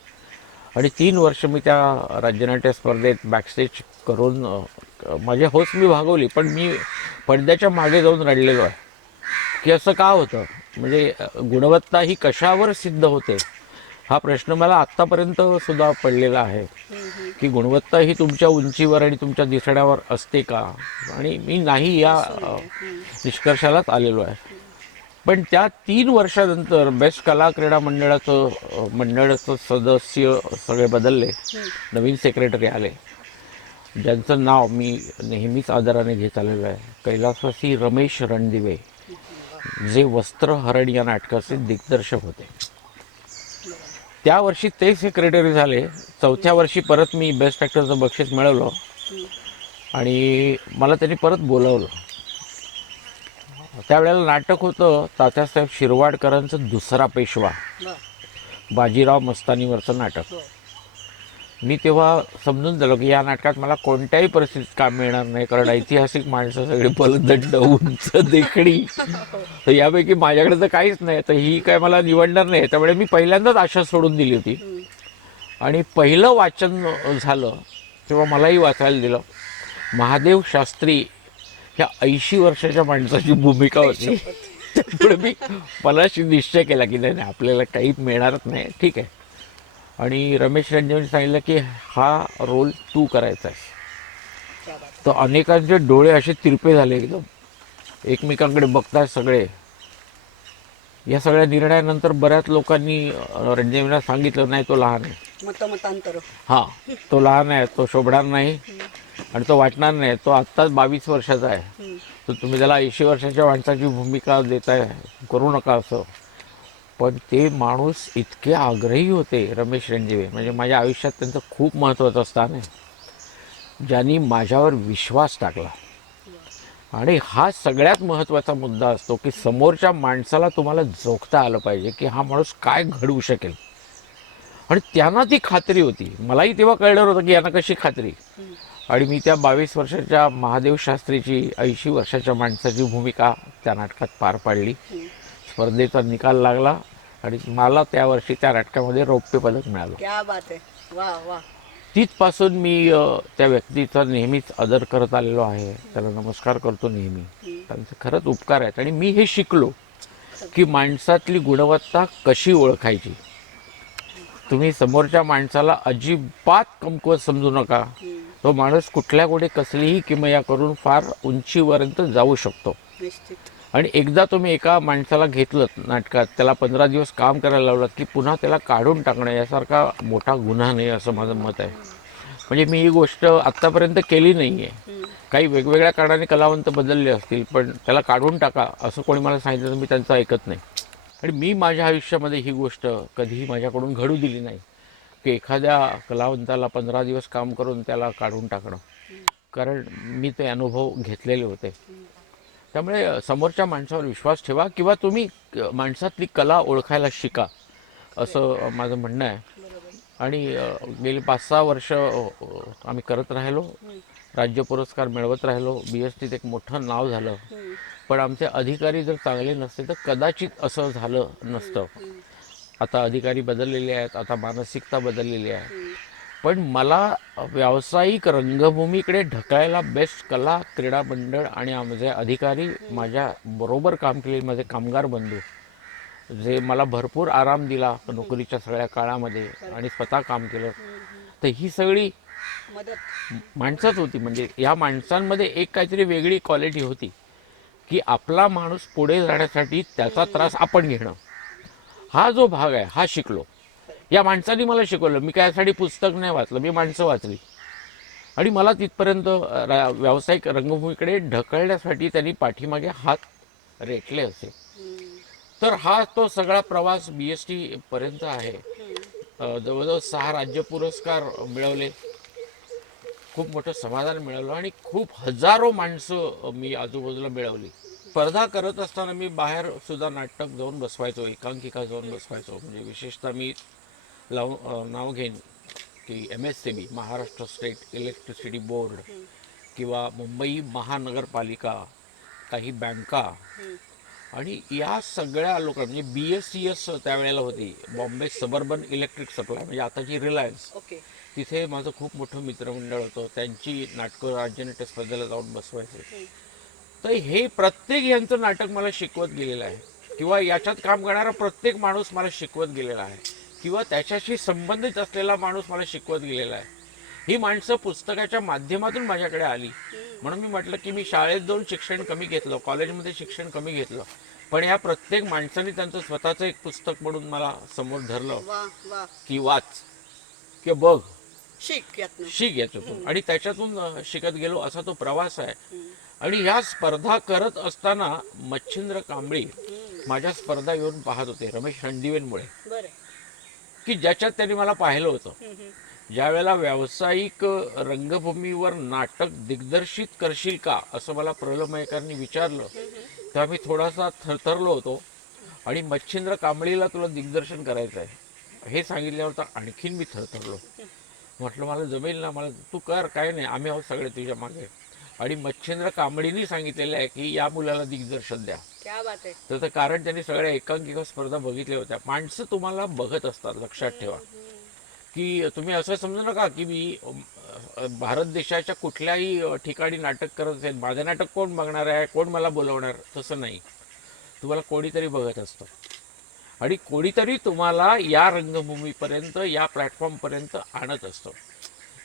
आणि 3 वर्ष मी त्या राज्यनाट्य स्पर्धेत बॅकस्टेज करून माझी हौस मी भागवली. पण मी पडद्याच्या मागे जाऊन रडलेलो आहे की असं का होतं. म्हणजे गुणवत्ता ही कशावर सिद्ध होते हा प्रश्न मला आत्तापर्यंत सुद्धा पडलेला आहे की गुणवत्ता ही तुमच्या उंचीवर आणि तुमच्या दिसण्यावर असते का. आणि मी नाही या निष्कर्षालाच आलेलो आहे. पण त्या 3 वर्षानंतर बेस्ट कला क्रीडा मंडळाचं सदस्य सगळे बदलले, नवीन सेक्रेटरी आले, ज्यांचं नाव मी नेहमीच आदराने घेत आलेलो आहे, कैलासवासी रमेश रणदिवे, जे वस्त्रहरण या नाटकाचे दिग्दर्शक होते. त्या वर्षी ते सेक्रेटरी झाले. 4थ्या वर्षी परत मी बेस्ट ॲक्टरचं बक्षीस मिळवलं आणि मला त्यांनी परत बोलावलं. त्यावेळेला नाटक होतं तात्यासाहेब शिरवाडकरांचं दुसरा पेशवा, बर. बाजीराव मस्तानीवरचं नाटक. हो. मी तेव्हा समजून झालो की या नाटकात मला कोणत्याही परिस्थितीत काम मिळणार नाही, कारण ऐतिहासिक माणसं सगळी पलदंड, उंच, देखणी, तर यापैकी माझ्याकडे तर काहीच नाही, तर ही काय मला निवडणार नाही. त्यामुळे मी पहिल्यांदाच आशा सोडून दिली होती. आणि पहिलं वाचन झालं तेव्हा मलाही वाचायला दिलं. महादेव शास्त्री ह्या 80 वर्षाच्या माणसाची भूमिका होती. त्यामुळे मला निश्चय केला की नाही आपल्याला काही मिळणारच नाही, ठीक आहे. आणि रमेश रंजनने सांगितलं की हा रोल तू करायचा आहे. तर अनेकांचे डोळे असे तिरपे झाले, एकदम एकमेकांकडे बघताय सगळे. या सगळ्या निर्णयानंतर बऱ्याच लोकांनी रंजनला सांगितलं नाही तो लहान आहे, मतमतांतर. हां तो लहान आहे, तो शोभणार नाही आणि तो वाटणार नाही, तो आत्ताच 22 वर्षाचा आहे, तर तुम्ही त्याला 80 वर्षाच्या माणसाची भूमिका देताय, करू नका असं. पण ते माणूस इतके आग्रही होते रमेश रणदिवे, म्हणजे माझ्या आयुष्यात त्यांचं खूप महत्त्वाचं स्थान आहे. ज्यांनी माझ्यावर विश्वास टाकला. आणि हा सगळ्यात महत्त्वाचा मुद्दा असतो की समोरच्या माणसाला तुम्हाला जोखता आलं पाहिजे की हा माणूस काय घडवू शकेल. आणि त्यांना ती खात्री होती. मलाही तेव्हा कळलं होतं की यांना कशी खात्री. आणि मी त्या 22 वर्षाच्या महादेव शास्त्रीची 80 वर्षाच्या माणसाची भूमिका त्या नाटकात पार पाडली. स्पर्धेचा निकाल लागला आणि मला त्या वर्षी त्या नाटकामध्ये रौप्य पदक मिळालं. क्या बात आहे. वा वा. तिथपासून मी त्या व्यक्तीचा नेहमीच आदर करत आलेलो आहे, त्याला नमस्कार करतो नेहमी. त्यांचे खरंच उपकार आहेत. आणि मी हे शिकलो की माणसातली गुणवत्ता कशी ओळखायची. तुम्ही समोरच्या माणसाला अजिबात कमकुवत समजू नका. तो माणूस कुठल्या कुठे कसलीही किमया करून फार उंचीपर्यंत जाऊ शकतो. निश्चित. आणि एकदा तुम्ही एका माणसाला घेतलं नाटकात, त्याला 15 दिवस काम करायला लावलं की पुन्हा त्याला काढून टाकणं यासारखा मोठा गुन्हा नाही, असं माझं मत आहे. म्हणजे मी ही गोष्ट आत्तापर्यंत केली नाही आहे. काही वेगवेगळ्या कारणाने कलावंत बदलले असतील, पण त्याला काढून टाका असं कोणी मला सांगितलं तर मी त्यांचं ऐकत नाही. आणि मी माझ्या आयुष्यामध्ये ही गोष्ट कधीही माझ्याकडून घडू दिली नाही की एखाद्या कलावंताला 15 दिवस काम करून त्याला काढून टाकणं, कारण मी ते अनुभव घेतलेले होते. त्यामुळे समोरच्या माणसावर विश्वास ठेवा किंवा तुम्ही माणसातली कला ओळखायला शिका, असं माझं म्हणणं आहे. आणि गेली 5-6 वर्ष आम्ही करत राहिलो, राज्य पुरस्कार मिळवत राहिलो, BSTत एक मोठं नाव झालं. पण आमचे अधिकारी जर चांगले नसते तर कदाचित असं झालं नसतं. आता अधिकारी बदललेले आहेत, आता मानसिकता बदललेली आहे. पण मला व्यावसायिक रंगभूमीकडे ढकलायला बेस्ट कला क्रीडा मंडळ आणि आमचे अधिकारी, माझ्या बरोबर काम केलेले माझे कामगार बंधू, जे मला भरपूर आराम दिला नोकरीच्या सगळ्या काळामध्ये आणि स्वतः काम केलं, तर ही सगळी मदत माणसंच होती. म्हणजे या माणसांमध्ये एक काहीतरी वेगळी क्वालिटी होती की आपला माणूस पुढे जाण्यासाठी त्याचा त्रास आपण घेणं, हा जो भाग आहे हा शिकलो. या माणसाने मला शिकवलं. मी त्यासाठी पुस्तक नाही वाचलं, मी माणसं वाचली. आणि मला तिथपर्यंत व्यावसायिक रंगभूमीकडे ढकलण्यासाठी त्यांनी पाठीमागे हात रेटले असे. तर हा तो सगळा प्रवास BST पर्यंत आहे. जवळजवळ 6 राज्य पुरस्कार मिळवले, खूप मोठं समाधान मिळवलं आणि खूप हजारो माणसं मी आजूबाजूला मिळवली. स्पर्धा करत असताना मी बाहेर सुद्धा नाटक जाऊन बसवायचो, एकांकिका जाऊन बसवायचो. म्हणजे विशेषतः मी नाव घेईन की MSCB, Maharashtra state electricity board, किंवा मुंबई महानगरपालिका, काही बँका, आणि या सगळ्या लोकांना म्हणजे BSCS त्यावेळेला होती, बॉम्बे सबर्बन इलेक्ट्रिक सप्लाय, म्हणजे आताची रिलायन्स. ओके. तिथे माझं खूप मोठं मित्रमंडळ होतं. त्यांची नाटकं राज्यनाट्य स्पर्धेला जाऊन बसवायचे. तर हे प्रत्येक यांचं नाटक मला शिकवत गेलेलं आहे, किंवा याच्यात काम करणारा प्रत्येक माणूस मला शिकवत गेलेला आहे, किंवा त्याच्याशी संबंधित असलेला माणूस मला शिकवत गेलेला आहे. ही माणसं पुस्तकाच्या माध्यमातून माझ्याकडे आली. म्हणून मी म्हटलं की मी शाळेत जाऊन शिक्षण कमी घेतलं, कॉलेजमध्ये शिक्षण कमी घेतलं, पण या प्रत्येक माणसाने त्यांचं स्वतःचं एक पुस्तक म्हणून मला समोर धरलं वा वा. की वाच, की बघ, शिक यातनं. शिक याच्यातून. आणि त्याच्यातून शिकत गेलो, असा तो प्रवास आहे. आणि ह्या स्पर्धा करत असताना मच्छिंद्र कांबळी माझ्या स्पर्धा येऊन पाहत होते रमेश रणदिवेंमुळे, बरं. की ज्याच्यात त्यांनी मला पाहिलं होतं. ज्यावेळेला व्यावसायिक रंगभूमीवर नाटक दिग्दर्शित करशील का असं मला प्रलंब मयेकरांनी विचारलं, तेव्हा मी थोडासा थरथरलो होतो आणि मच्छिंद्र कांबळीला तुला दिग्दर्शन करायचं आहे हे सांगितल्यावर तर आणखीन मी थरथरलो. म्हटलं मला जमेल ना, मला तू कर, काय नाही, आम्ही आहोत सगळे तुझ्या मागे. आणि मच्छिंद्र कांबळीनी सांगितलेलं आहे की या मुलाला दिग्दर्शन द्या. क्या बात आहे. तर कारण त्यांनी सगळ्या एकांकिका स्पर्धा बघितल्या होत्या. माणसं तुम्हाला बघत असतात, लक्षात ठेवा. की तुम्ही असं समजू नका की मी भारत देशाच्या कुठल्याही ठिकाणी नाटक करत असेल, माझं नाटक कोण बघणार आहे, कोण मला बोलवणार, तसं नाही. तुम्हाला कोणीतरी बघत असतं आणि कोणीतरी तुम्हाला या रंगभूमीपर्यंत, या प्लॅटफॉर्मपर्यंत आणत असतं.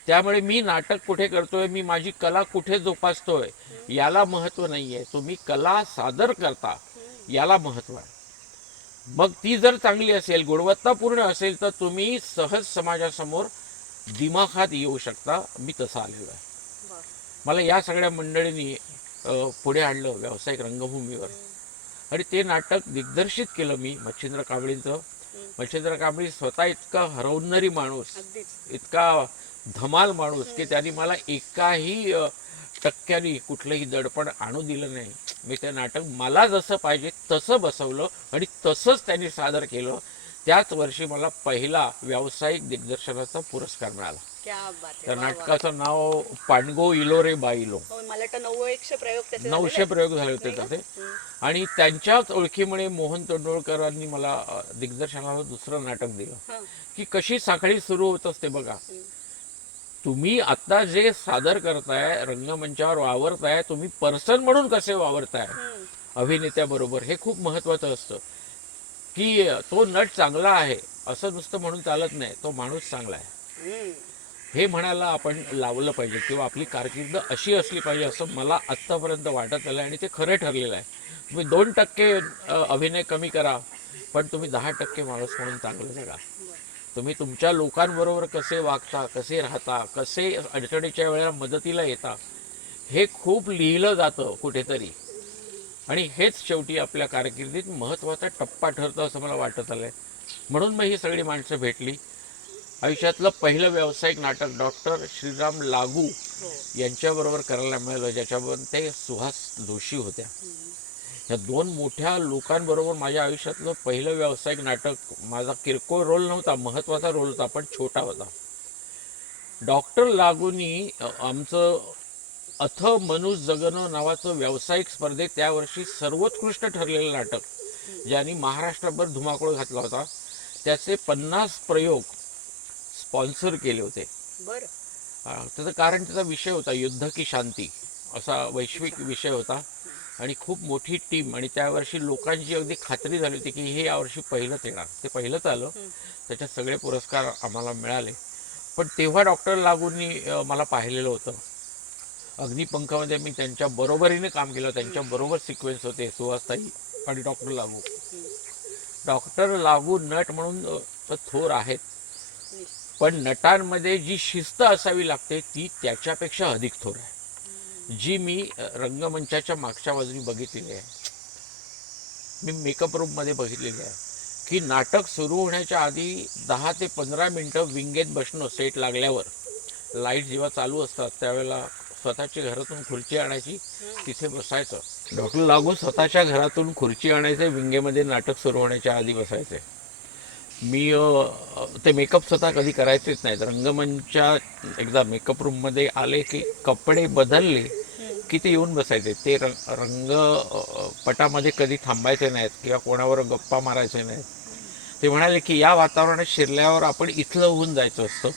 त्यामुळे मी नाटक कुठे करतोय, मी माझी कला कुठे जोपासतोय, याला महत्त्व नाही आहे. तुम्ही कला सादर करता याला महत्त्व आहे. मग ती जर चांगली असेल, गुणवत्तापूर्ण असेल, तर तुम्ही सहज समाजासमोर दिमाखात येऊ शकता. मी तसं आलेलो आहे. मला या सगळ्या मंडळींनी पुढे आणलं व्यावसायिक रंगभूमीवर आणि ते नाटक दिग्दर्शित केलं मी मच्छिंद्र कांबळींचं. मच्छिंद्र कांबळी स्वतः इतका हरवणारी माणूस, इतका धमाल माणूस की त्यांनी मला एकाही टक्क्यानी कुठलंही दडपण आणू दिलं नाही. मी ते नाटक मला जसं पाहिजे तसं बसवलं आणि तसंच त्यांनी सादर केलं. त्याच वर्षी मला पहिला व्यावसायिक दिग्दर्शनाचा पुरस्कार मिळाला. त्या नाटकाचं नाव पांडगो इलो रे बाईलो. मला वाटतं 900 प्रयोग झाले होते त्याचे. आणि त्यांच्याच ओळखीमुळे मोहन तेंडुलकरांनी मला दिग्दर्शनाला दुसरं नाटक दिलं. की कशी साखळी सुरू होत असते बघा. तुम्ही आता जे सादर करताय, रंगमंचावर वावरताय, तुम्ही पर्सन म्हणून कसे वावरताय अभिनेत्याबरोबर, हे खूप महत्त्वाचं असतं. की तो नट चांगला आहे असं नुसतं म्हणून चालत नाही, तो माणूस चांगला आहे हे म्हणायला आपण लावलं पाहिजे, किंवा आपली कारकीर्द अशी असली पाहिजे असं मला आत्तापर्यंत वाटत आलं आणि ते खरं ठरलेलं आहे. तुम्ही 2% अभिनय कमी करा, पण तुम्ही 10% माणूस म्हणून चांगलं जगा. तुम्ही तुमच्या लोकांबरोबर कसे वागता, कसे राहता, कसे अडचणीच्या वेळेला मदतीला येता, हे खूप लिहिलं जातं कुठेतरी. आणि हेच शेवटी आपल्या कारकिर्दीत महत्त्वाचा टप्पा ठरतं असं मला वाटत आलं आहे. म्हणून मग ही सगळी माणसं भेटली. आयुष्यातलं पहिलं व्यावसायिक नाटक डॉक्टर श्रीराम लागू यांच्याबरोबर करायला मिळालं, ज्याच्याबरोबर ते सुहास जोशी होत्या. या 2 मोठ्या लोकांबरोबर माझ्या आयुष्यातलं पहिलं व्यावसायिक नाटक. माझा किरकोळ रोल नव्हता, महत्त्वाचा रोल होता, पण छोटा होता. डॉक्टर लागूनी आमचं अथ मनुष्य जगणं नावाचं व्यावसायिक स्पर्धेत त्या वर्षी सर्वोत्कृष्ट ठरलेलं नाटक, ज्यांनी महाराष्ट्रभर धुमाकूळ घातला होता, त्याचे 50 प्रयोग स्पॉन्सर केले होते. त्याचं कारण त्याचा विषय होता युद्ध की शांती, असा वैश्विक विषय होता. आणि खूप मोठी टीम. आणि त्यावर्षी लोकांची अगदी खात्री झाली होती की हे यावर्षी पहिलंच येणार. ते पहिलंच आलं. त्याच्यात सगळे पुरस्कार आम्हाला मिळाले. पण तेव्हा डॉक्टर लागूंनी मला पाहिलेलं होतं. अग्निपंखामध्ये मी त्यांच्या बरोबरीने काम केलं. त्यांच्याबरोबर सिक्वेन्स होते सुहासताई आणि डॉक्टर लागू. डॉक्टर लागू नट म्हणून थोर आहेत, पण नटांमध्ये जी शिस्त असावी लागते ती त्याच्यापेक्षा अधिक थोर आहे, जी मी रंगमंचाच्या मागच्या बाजूने बघितलेली आहे. मी मेकअप रूममध्ये बघितलेली आहे की नाटक सुरू होण्याच्या आधी 10 ते 15 मिनटं विंगेत बसणं. सेट लागल्यावर लाईट जेव्हा चालू असतात त्यावेळेला स्वतःच्या घरातून खुर्ची आणायची, तिथे बसायचं. डॉक्टर लागू स्वतःच्या घरातून खुर्ची आणायचे, विंगेमध्ये नाटक सुरू होण्याच्या आधी बसायचे. मी ते मेकअप स्वतः कधी करायचेच नाहीत. रंगमंचा एकदा मेकअप रूममध्ये आले की कपडे बदलले की ते येऊन बसायचे. ते रंगपटामध्ये कधी थांबायचे नाहीत किंवा कोणावर गप्पा मारायचे नाहीत. ते म्हणाले की या वातावरणात शिरल्यावर आपण इथलं होऊन जायचं असतं.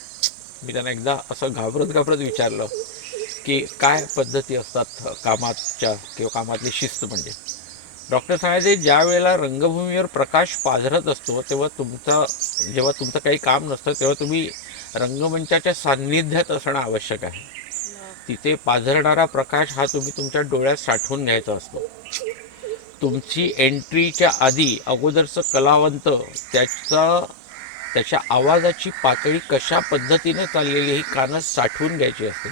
मी त्यांना एकदा असं घाबरत विचारलं की काय पद्धती असतात कामाच्या किंवा कामातली शिस्त. म्हणजे डॉक्टर सांगायचे ज्या वेळेला रंगभूमीवर प्रकाश पाझरत असतो तेव्हा जेव्हा तुमचं काही काम नसतं तेव्हा तुम्ही रंगमंचाच्या सान्निध्यात असणं आवश्यक आहे. तिथे पाझरणारा प्रकाश हा तुम्ही तुमच्या डोळ्यात साठवून घ्यायचा असतो. तुमची एंट्रीच्या आधी अगोदरचं कलावंत त्याच्या आवाजाची पातळी कशा पद्धतीने चाललेली ही कानात साठवून घ्यायची असते.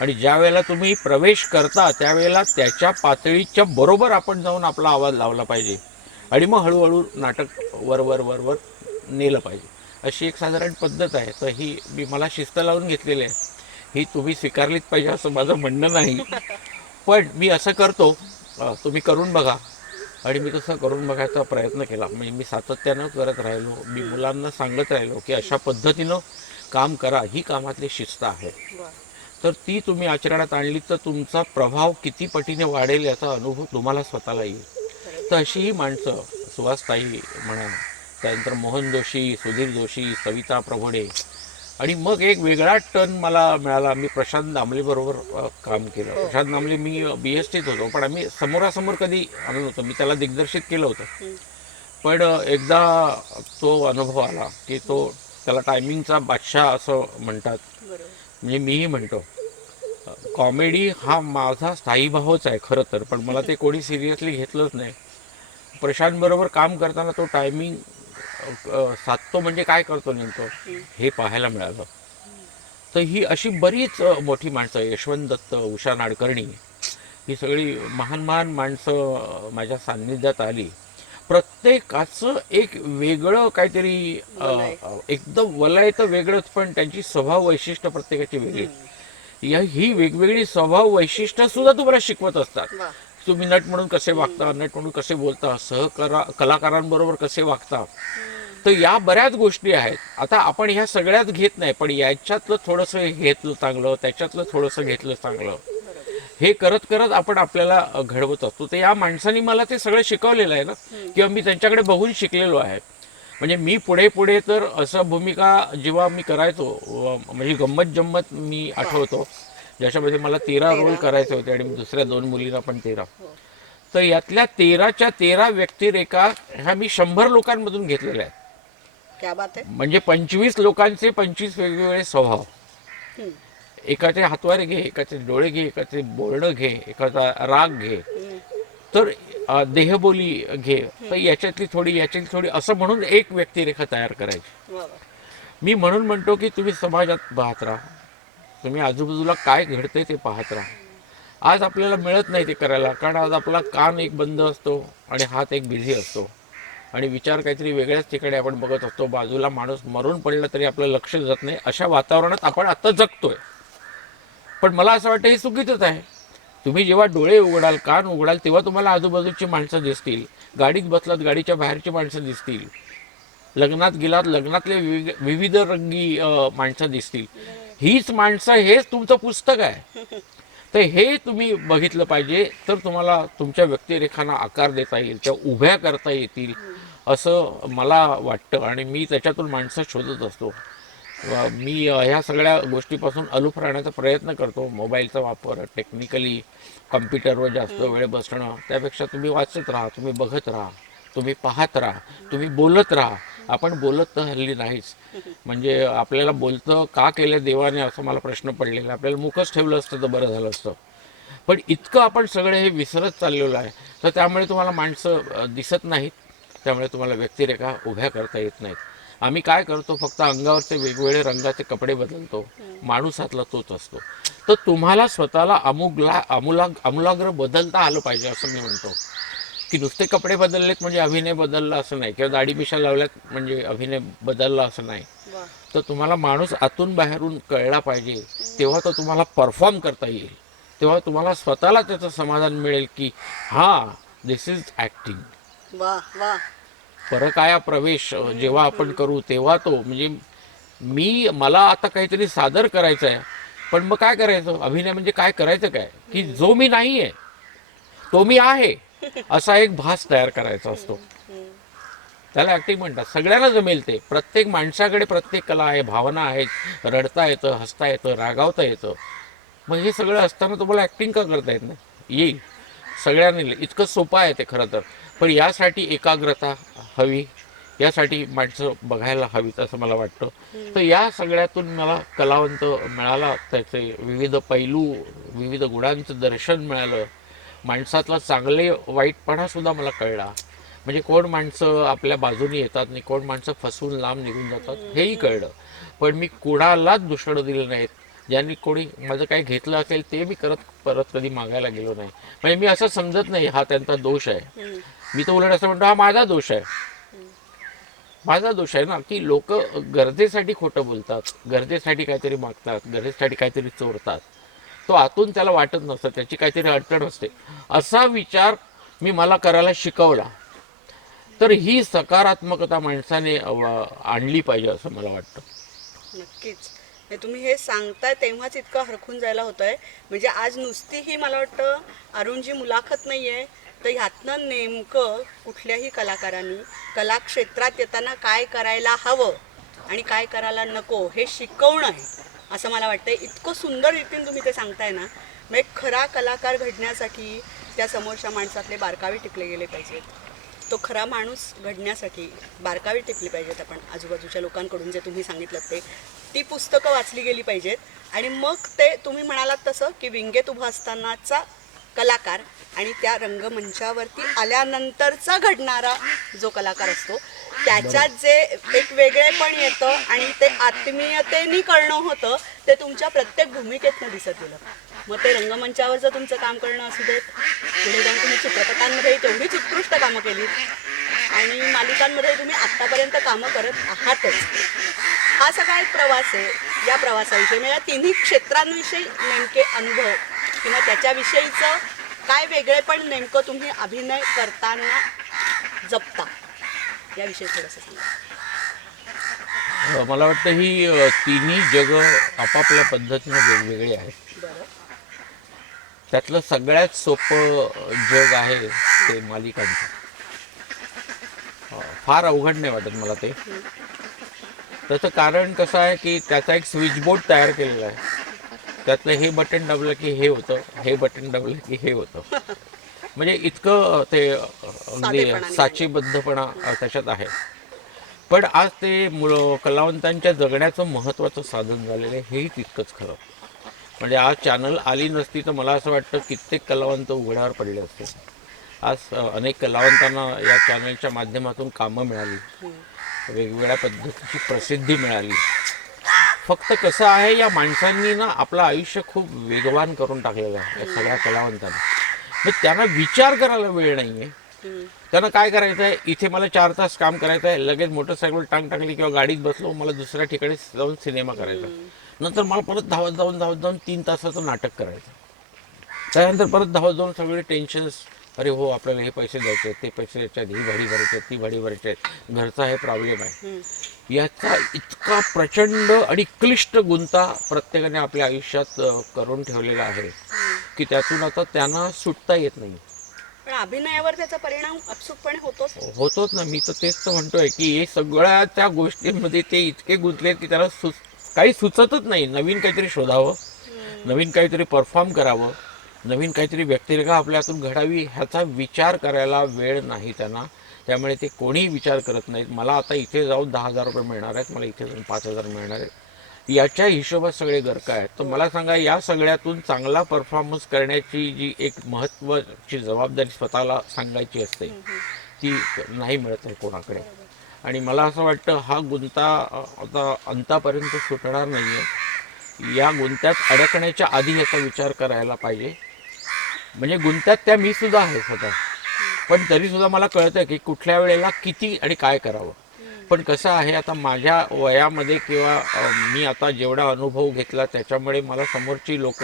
आणि ज्या वेळेला तुम्ही प्रवेश करता त्यावेळेला त्याच्या पातळीच्या बरोबर आपण जाऊन आपला आवाज लावला पाहिजे आणि मग हळूहळू नाटक वर नेलं पाहिजे. अशी एक साधारण पद्धत आहे. तर ही मला शिस्त लावून घेतलेली आहे. ही तुम्ही स्वीकारलीच पाहिजे असं माझं म्हणणं नाही, पण मी असं करतो. तुम्ही करून बघा. आणि मी तसं करून बघायचा प्रयत्न केला. म्हणजे मी सातत्यानं करत राहिलो. मी मुलांना सांगत राहिलो की अशा पद्धतीनं काम करा, ही कामातली शिस्त आहे. वा. तर ती तुम्ही आचरणात आणली तर तुमचा प्रभाव किती पटीने वाढेल याचा अनुभव तुम्हाला स्वतःला येईल. तर अशी ही माणसं, सुहासताई म्हणा, त्यानंतर मोहन जोशी, सुधीर जोशी, सविता प्रभुणे, आणि मग एक वेगळा टर्न मला मिळाला. मी प्रशांत दामलेबरोबर काम केलं. प्रशांत दामले, मी BSTत होतो, पण आम्ही समोरासमोर कधी आलो नव्हतो. मी त्याला दिग्दर्शित केलं होतं. पण एकदा तो अनुभव आला की त्याला टायमिंगचा बादशाह असं म्हणतात. बरोबर. म्हणजे मीही म्हणतो कॉमेडी हा माझा स्थायी भावच आहे खरं तर, पण मला ते कोणी सिरियसली घेतलंच नाही. प्रशांतबरोबर काम करताना तो टायमिंग साधतो म्हणजे काय करतो नेमकं हे पाहायला मिळालं. तर ही अशी बरीच मोठी माणसं, यशवंत दत्त, उषा नाडकर्णी, ही सगळी महान महान माणसं माझ्या सान्निध्यात आली. प्रत्येकाचं एक वेगळं काहीतरी एकदम वलय तर वेगळंच, पण त्यांची स्वभाव वैशिष्ट्य प्रत्येकाची वेगळी. ही वेगवेगळी स्वभाव वैशिष्ट्य सुद्धा तुम्हाला शिकवत असतात. वा. तुम्ही नट म्हणून कसे वागता, नट म्हणून कसे बोलता, कलाकारांबरोबर कसे वागता. तर या बऱ्याच गोष्टी आहेत. आता आपण ह्या सगळ्याच घेत नाही, पण याच्यातलं थोडंसं घेतलं चांगलं, त्याच्यातलं थोडंसं घेतलं चांगलं, हे करत करत आपण आपल्याला घडवत असतो. तर या माणसांनी मला ते सगळं शिकवलेलं आहे ना, किंवा मी त्यांच्याकडे बघून शिकलेलो आहे. म्हणजे मी पुढे पुढे तर असं भूमिका जेव्हा मी करायचो, म्हणजे गंमत जम्मत मी आठवतो, ज्याच्यामध्ये मला 13 रोल करायचे होते आणि दुसऱ्या 2 मुलींना पण 13. तर यातल्या 13च्या 13 व्यक्तिरेखा ह्या मी 100 लोकांमधून घेतलेल्या आहेत. क्या बात आहे. म्हणजे 25 लोकांचे 25 वेगवेगळे स्वभाव. एकाचे हातवारे घे, एकाचे डोळे घे, एकाचे बोलणं घे, एकाचा राग घे, तर देहबोली घे, तर याच्यातली थोडी, याच्यातली थोडी, असं म्हणून एक व्यक्तिरेखा तयार करायची. वा वा. मी म्हणून म्हणतो की तुम्ही समाजात पाहत राहा, तुम्ही आजूबाजूला काय घडतंय ते पाहत राहा. आज आपल्याला मिळत नाही ते करायला, कारण आज आपला कान एक बंद असतो आणि हात एक बिझी असतो आणि विचार काहीतरी वेगळ्याच ठिकाणी आपण बघत असतो. बाजूला माणूस मरून पडला तरी आपलं लक्ष जात नाही. अशा वातावरणात आपण आता जगतोय. पण मला असं वाटतं हे चुकीचंच आहे. तुम्ही जेव्हा डोळे उघडाल, कान उघडाल, तेव्हा तुम्हाला आजूबाजूची माणसं दिसतील. गाडीत बसलात, गाडीच्या बाहेरची माणसं दिसतील. लग्नात गेलात, लग्नातले विविध रंगी माणसं दिसतील. हीच माणसं, हेच तुमचं पुस्तक आहे. तर हे तुम्ही बघितलं पाहिजे, तर तुम्हाला तुमच्या व्यक्तिरेखांना आकार देता येईल, त्या उभ्या करता येतील असं मला वाटतं. आणि मी त्याच्यातून माणसं शोधत असतो. मी ह्या सगळ्या गोष्टीपासून अलूफ राहण्याचा प्रयत्न करतो. मोबाईलचा वापर, टेक्निकली कम्प्युटरवर जास्त वेळ बसणं, त्यापेक्षा तुम्ही वाचत राहा, तुम्ही बघत राहा, तुम्ही पाहत राहा, तुम्ही बोलत राहा. आपण बोलत तर हल्ली नाहीच. म्हणजे आपल्याला बोलतं का केलं देवाने असं मला प्रश्न पडलेला. आपल्याला मुखच ठेवलं असतं तर बरं झालं असतं. पण इतकं आपण सगळं हे विसरत चाललेलं आहे. तर त्यामुळे तुम्हाला माणसं दिसत नाहीत, त्यामुळे तुम्हाला व्यक्तिरेखा उभ्या करता येत नाहीत. आम्ही काय करतो, फक्त अंगावरचे वेगवेगळे रंगाचे कपडे बदलतो, माणूस हातला तोच असतो. तर तुम्हाला स्वतःला आमूलाग्र बदलता आलं पाहिजे असं मी म्हणतो. की नुसते कपडे बदललेत म्हणजे अभिनय बदलला असं नाही, किंवा दाढी मिशा लावल्यात म्हणजे अभिनय बदलला असं नाही. वा. तर तुम्हाला माणूस आतून बाहेरून कळला पाहिजे, तेव्हा तर तुम्हाला परफॉर्म करता येईल. तेव्हा तुम्हाला स्वतःला त्याचं समाधान मिळेल की हां, दिस इज ॲक्टिंग. वा वा. परकाया प्रवेश जेव्हा आपण करू तेव्हा तो, म्हणजे मला आता काहीतरी सादर करायचं आहे, पण मग काय करायचं, अभिनय म्हणजे काय करायचं काय, की जो मी नाही आहे तो मी आहे असा एक भास तयार करायचा असतो. त्याला ॲक्टिंग म्हणतात. सगळ्यांना जमेल ते. प्रत्येक माणसाकडे प्रत्येक कला आहे, भावना आहेत. रडता येतं, हसता येतं, रागावता येतं. मग हे सगळं असताना तुम्हाला ॲक्टिंग का करता येत नाही? येईल सगळ्यांनी. इतकं सोपं आहे ते खरं तर. पण यासाठी एकाग्रता हवी, यासाठी माणसं बघायला हवीत असं मला वाटतं. तर या सगळ्यातून मला कलावंत मिळाला, त्याचे विविध पैलू, विविध गुणांचं दर्शन मिळालं. माणसातला चांगले वाईटपणासुद्धा मला कळला. म्हणजे कोण माणसं आपल्या बाजूने येतात आणि कोण माणसं फसवून लांब निघून जातात हेही कळलं. पण मी कुणालाच दुसरं दिलं नाहीत. ज्यांनी कोणी माझं काही घेतलं असेल ते मी परत कधी मागायला गेलो नाही. म्हणजे मी असं समजत नाही हा त्यांचा दोष आहे. मी तर उलट असं म्हणतो हा माझा दोष आहे. माझा दोष आहे ना, की लोक गरजेसाठी खोटं बोलतात, गरजेसाठी काहीतरी मागतात, गरजेसाठी काहीतरी चोरतात. तो आतून त्याला वाटत नसतं, त्याची काहीतरी अडचण असते. असा विचार मला करायला शिकवला. तर ही सकारात्मकता माणसाने आणली पाहिजे असं मला वाटतं. नक्कीच. तुम्ही हे सांगताय तेव्हाच इतकं हरखून जायला होत आहे. म्हणजे आज नुसती ही मला वाटतं अरुणजी मुलाखत नाही आहे, तर ह्यातनं नेमकं कुठल्याही कलाकारांनी कला क्षेत्रात येताना काय करायला हवं आणि काय करायला नको हे शिकवणं आहे असं मला वाटतं. इतकं सुंदर रीतीने तुम्ही ते सांगताय ना. म्हणजे खरा कलाकार घडण्यासाठी त्या समोरच्या माणसातले बारकावे टिपले गेले पाहिजेत. तो खरा माणूस घडण्यासाठी बारकावे टिपली पाहिजेत आपण आजूबाजूच्या लोकांकडून, जे तुम्ही सांगितलं ते. ती पुस्तकं वाचली गेली पाहिजेत आणि मग ते तुम्ही म्हणालात तसं की विंगेत उभा असतानाचा कलाकार आणि त्या रंगमंचावरती आल्यानंतरचा घडणारा जो कलाकार असतो त्याच्यात जे एक वेगळेपण येतं आणि ते आत्मीयतेने करणं होतं ते तुमच्या प्रत्येक भूमिकेतनं दिसत गेलं. मग ते रंगमंचावरचं तुमचं काम करणं असू देत, पुढे जाऊन तुम्ही चित्रपटांमध्ये तेवढीच उत्कृष्ट कामं केलीत आणि मालिकांमध्ये तुम्ही आत्तापर्यंत कामं करत आहातच. हा सगळा एक प्रवास आहे. या प्रवासाविषयी म्हणजे या तिन्ही क्षेत्रांविषयी नेमके अनुभव किंवा त्याच्याविषयीचं काय वेगळेपण नेमकं तुम्ही अभिनय करताना जपता याविषयी थोडंसं सांगा. मला वाटतं ही तिन्ही जगं आपापल्या पद्धतीने वेगवेगळी आहेत. बरं. त्यातलं सगळ्यात सोपं जग आहे ते मालिकांचं. फार अवघड नाही वाटत मला ते. त्याचं कारण कसं आहे की त्याचा एक स्विचबोर्ड तयार केलेला आहे. त्यातलं हे बटन दाबलं की हे होतं, हे बटन दाबलं की हे होतं. म्हणजे इतकं ते अगदी साचीबद्धपणा त्याच्यात आहे. पण आज ते कलावंतांच्या जगण्याचं महत्त्वाचं साधन झालेलं आहे, हेही तितकंच खरं. म्हणजे आज चॅनल आली नसती तर मला असं वाटतं कित्येक कलावंत उघड्यावर पडले असते. आज अनेक कलावंतांना या चॅनलच्या माध्यमातून कामं मिळाली, वेगवेगळ्या पद्धतीची प्रसिद्धी मिळाली. फक्त कसं आहे, या माणसांनी ना आपलं आयुष्य खूप वेगवान करून टाकलेलं आहे या सगळ्या कलावंतांनी. मग त्यांना विचार करायला वेळ नाही आहे. त्यांना काय करायचं आहे, इथे मला 4 तास काम करायचं आहे, लगेच मोटरसायकल टांग टाकली किंवा गाडीत बसलो, मला दुसऱ्या ठिकाणी जाऊन सिनेमा करायचा, नंतर मला परत धावत जाऊन 3 तासाचं नाटक करायचं, त्यानंतर परत धावत जाऊन सगळे टेन्शन्स. अरे हो, आपल्याला हे पैसे द्यायचे आहेत, ते पैसे द्यायचे आहेत, ही भाडी भरायची आहेत, ती भाडी भरायची आहेत, घरचा हे प्रॉब्लेम आहे. याचा इतका प्रचंड आणि क्लिष्ट गुंता प्रत्येकाने आपल्या आयुष्यात करून ठेवलेला आहे की त्यातून आता त्यांना सुटता येत नाही. पण अभिनयावर त्याचा परिणाम अपसूकपणे होतोच ना. मी तर तेच तर म्हणतोय की हे सगळ्या त्या गोष्टींमध्ये ते इतके गुंतले की त्याला काही सुचतच नाही. नवीन काहीतरी शोधावं, नवीन काहीतरी परफॉर्म करावं, नवीन काहीतरी व्यक्तिरेखा आपल्यातून घडावी, ह्याचा विचार करायला वेळ नाही त्यांना. त्यामुळे ते कोणीही विचार करत नाहीत. मला आता इथे जाऊन 10,000 रुपये मिळणार आहेत, मला इथे जाऊन 5,000 मिळणार आहेत, याच्या हिशोबात सगळे गरका आहेत. तर मला सांगा, या सगळ्यातून चांगला परफॉर्मन्स करण्याची जी एक महत्त्वाची जबाबदारी स्वतःला सांगायची असते ती नाही मिळत आहे कोणाकडे. आणि मला असं वाटतं हा गुंता आता अंतापर्यंत सुटणार नाही आहे. या गुंत्यात अडकण्याच्या आधी याचा विचार करायला पाहिजे. म्हणजे गुंत्यात त्या मी सुद्धा आहे स्वतः, पण तरीसुद्धा मला कळतं की कुठल्या वेळेला किती आणि काय करावं. पण कसं आहे, आता माझ्या वयामध्ये किंवा मी आता जेवढा अनुभव घेतला त्याच्यामुळे मला समोरची लोक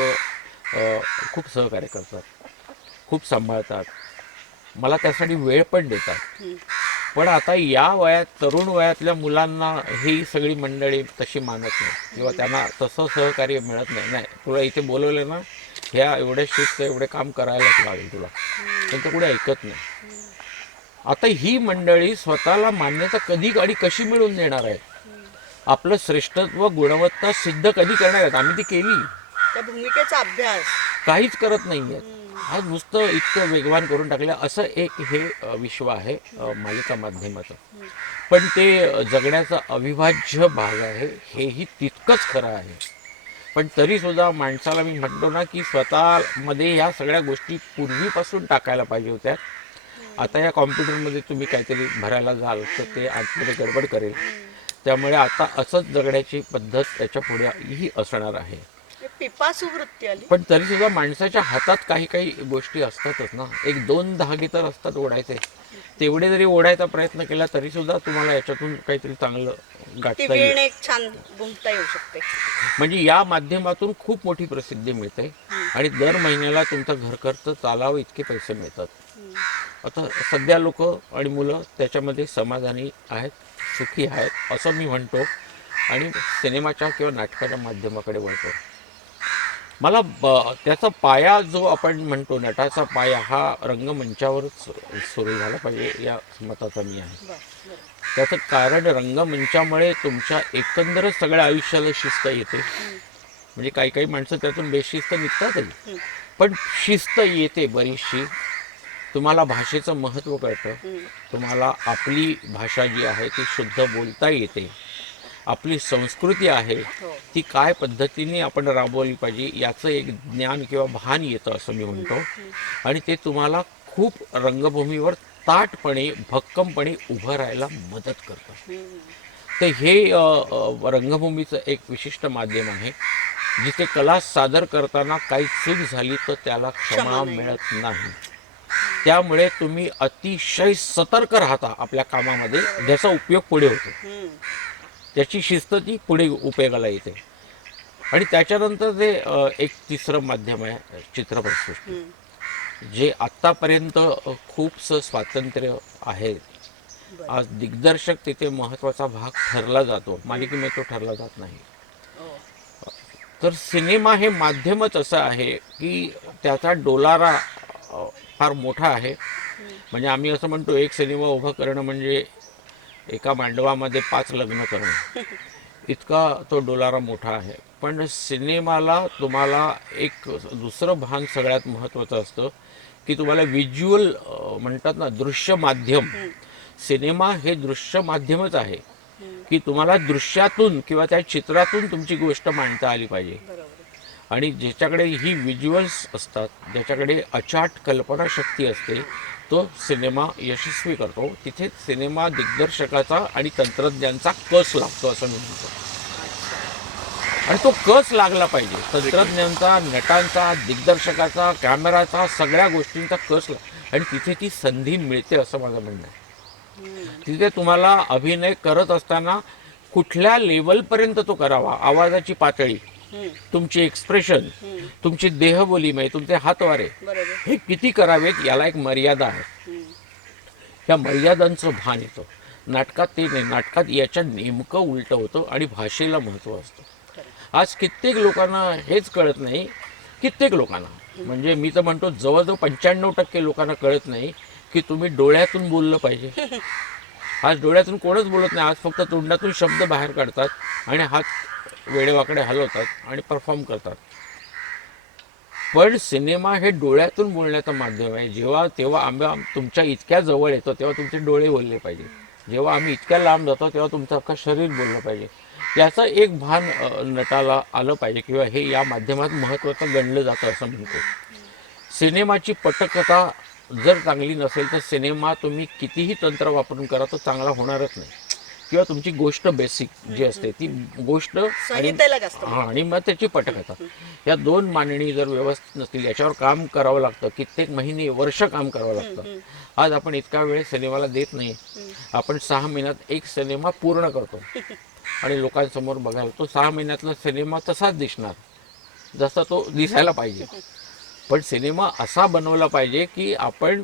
खूप सहकार्य करतात, खूप सांभाळतात, मला त्यासाठी वेळ पण देतात. पण आता या वयात, तरुण वयातल्या मुलांना ही सगळी मंडळी तशी मानत नाही किंवा त्यांना तसं सहकार्य मिळत नाही. नाही, तुला इथे बोलवलं ना, ह्या एवढ्या शिस्त एवढे काम करायलाच लागेल तुला, पण ते कुठे ऐकत नाही. आता ही मंडळी स्वतःला मान्यता कधी आणि कशी मिळवून देणार आहेत, आपलं श्रेष्ठत्व गुणवत्ता सिद्ध कधी करणार आहेत? आम्ही ती केली, त्या भूमिकेचा अभ्यास काहीच करत नाही आहेत. हा नुसतं इतकं वेगवान करून टाकलं असं एक हे विश्व आहे मालिका माध्यमाचं. पण ते जगण्याचा अविभाज्य भाग आहे, हेही तितकंच खरं आहे. पण तरीसुद्धा माणसाला मी म्हणतो ना की स्वतःमध्ये ह्या सगळ्या गोष्टी पूर्वीपासून टाकायला पाहिजे होत्या. आता या कॉम्प्युटरमध्ये तुम्ही काहीतरी भरायला जाल तर ते आतमध्ये गडबड करेल. त्यामुळे आता असंच जगण्याची पद्धत त्याच्या पुढेही असणार आहे. पिपासू वृत्ती आली. पण तरीसुद्धा माणसाच्या हातात काही काही गोष्टी असतातच ना. 1-2 धागे तर असतात ओढायचे. तेवढे जरी ओढायचा प्रयत्न केला तरीसुद्धा तुम्हाला याच्यातून काहीतरी चांगलं ती गाठता येईल. वीण एक छान गुंफता येऊ शकते. म्हणजे या माध्यमातून खूप मोठी प्रसिद्धी मिळते आणि दर महिन्याला तुमचं घर खर्च चालावं इतके पैसे मिळतात. आता सध्या लोक आणि मुलं त्याच्यामध्ये समाधानी आहेत, सुखी आहेत असं मी म्हणतो आणि सिनेमाच्या किंवा नाटकाच्या माध्यमाकडे वळतो. मला त्याचा पाया जो आपण म्हणतो नटाचा पाया हा रंगमंचावरच सुरू झाला पाहिजे या मताचा मी आहे. बरं बरं. त्याचं कारण रंगमंचामुळे तुमच्या एकंदरच सगळ्या आयुष्याला शिस्त येते. म्हणजे काही काही माणसं त्यातून बेशिस्त निघतातही, पण शिस्त येते बरीचशी. तुम्हाला भाषेचं महत्त्व कळतं, तुम्हाला आपली भाषा जी आहे ती शुद्ध बोलता येते, आपली संस्कृती आहे ती काय पद्धतीने आपण राबवली पाहिजे याचं एक ज्ञान किंवा भान येतं असं मी म्हणतो. आणि ते तुम्हाला खूप रंगभूमीवर ताटपणे भक्कमपणे उभं राहायला मदत करतं. तर हे रंगभूमीचं एक विशिष्ट माध्यम आहे जिथे कला सादर करताना काही चूक झाली तर त्याला क्षमा मिळत नाही. त्यामुळे तुम्ही अतिशय सतर्क राहता आपल्या कामामध्ये, ज्याचा उपयोग पुढे होतो, त्याची शिस्त ती पुढे उपयोगाला येते. आणि त्याच्यानंतर ते एक तिसरं माध्यम आहे चित्रपटसृष्टी, जे आत्तापर्यंत खूपसं स्वातंत्र्य आहे. आज दिग्दर्शक तिथे महत्त्वाचा भाग ठरला जातो, मालिकेमध्ये तो ठरला जात नाही. तर सिनेमा हे माध्यमच असं आहे की त्याचा डोलारा फार मोठा आहे. म्हणजे आम्ही असं म्हणतो एक सिनेमा उभं करणं म्हणजे एका मांडवामध्ये 5 लग्न करणं, इतका तो डोलारा मोठा आहे. पण सिनेमाला तुम्हाला एक दुसरं भान सगळ्यात महत्त्वाचं असतं की तुम्हाला व्हिज्युअल म्हणतात ना, दृश्य माध्यम. सिनेमा हे दृश्य माध्यमच आहे की तुम्हाला दृश्यातून किंवा त्या चित्रातून तुमची गोष्ट मांडता आली पाहिजे. आणि ज्याच्याकडे ही व्हिज्युअल्स असतात, ज्याच्याकडे अचाट कल्पनाशक्ती असते, तो सिनेमा यशस्वी करतो. तिथे सिनेमा दिग्दर्शकाचा आणि तंत्रज्ञांचा कस लागतो असं मी म्हणतो. आणि तो कस लागला पाहिजे, तंत्रज्ञांचा, नटांचा, दिग्दर्शकाचा, कॅमेराचा, सगळ्या गोष्टींचा कस आणि तिथे ती संधी मिळते असं माझं म्हणणं आहे. तिथे तुम्हाला अभिनय करत असताना कुठल्या लेवलपर्यंत तो करावा, आवाजाची पातळी, तुमची एक्सप्रेशन, तुमची देहबोली, म्हणजे तुमचे हातवारे हे किती करावेत याला एक मर्यादा आहे. या मर्यादांचं भान येतं. नाटकात ते नाही, नाटकात याच्या नेमकं उलटं होतं आणि भाषेला महत्त्व असतं. आज कित्येक लोकांना हेच कळत नाही, कित्येक लोकांना म्हणजे मी तर म्हणतो जवळजवळ 95% लोकांना कळत नाही की तुम्ही डोळ्यातून बोललं पाहिजे. आज डोळ्यातून कोणच बोलत नाही, आज फक्त तोंडातून शब्द बाहेर काढतात आणि हात वेडेवाकडे हलवतात आणि परफॉर्म करतात. पण सिनेमा हे डोळ्यातून बोलण्याचं माध्यम आहे. तेव्हा आम्ही तुमच्या इतक्या जवळ येतो तेव्हा तुमचे डोळे बोलले पाहिजे. जेव्हा आम्ही इतक्या लांब जातो तेव्हा तुमचं अख्खं शरीर बोललं पाहिजे. याचं एक भान नटाला आलं पाहिजे किंवा हे या माध्यमात महत्त्वाचं गणलं जातं असं म्हणतो. सिनेमाची पटकथा जर चांगली नसेल तर सिनेमा तुम्ही कितीही तंत्र वापरून करा तो चांगला होणारच नाही. किंवा तुमची गोष्ट बेसिक जी असते ती गोष्ट आणि मग त्याची पटकथा, या 2 मांडणी जर व्यवस्थित नसतील, याच्यावर काम करावं लागतं, कित्येक महिने वर्ष काम करावं लागतं. आज आपण इतका वेळ सिनेमाला देत नाही. आपण 6 महिन्यात एक सिनेमा पूर्ण करतो आणि लोकांसमोर बघायला तो 6 महिन्यातला सिनेमा तसाच दिसणार जसा तो दिसायला पाहिजे. पण सिनेमा असा बनवला पाहिजे की आपण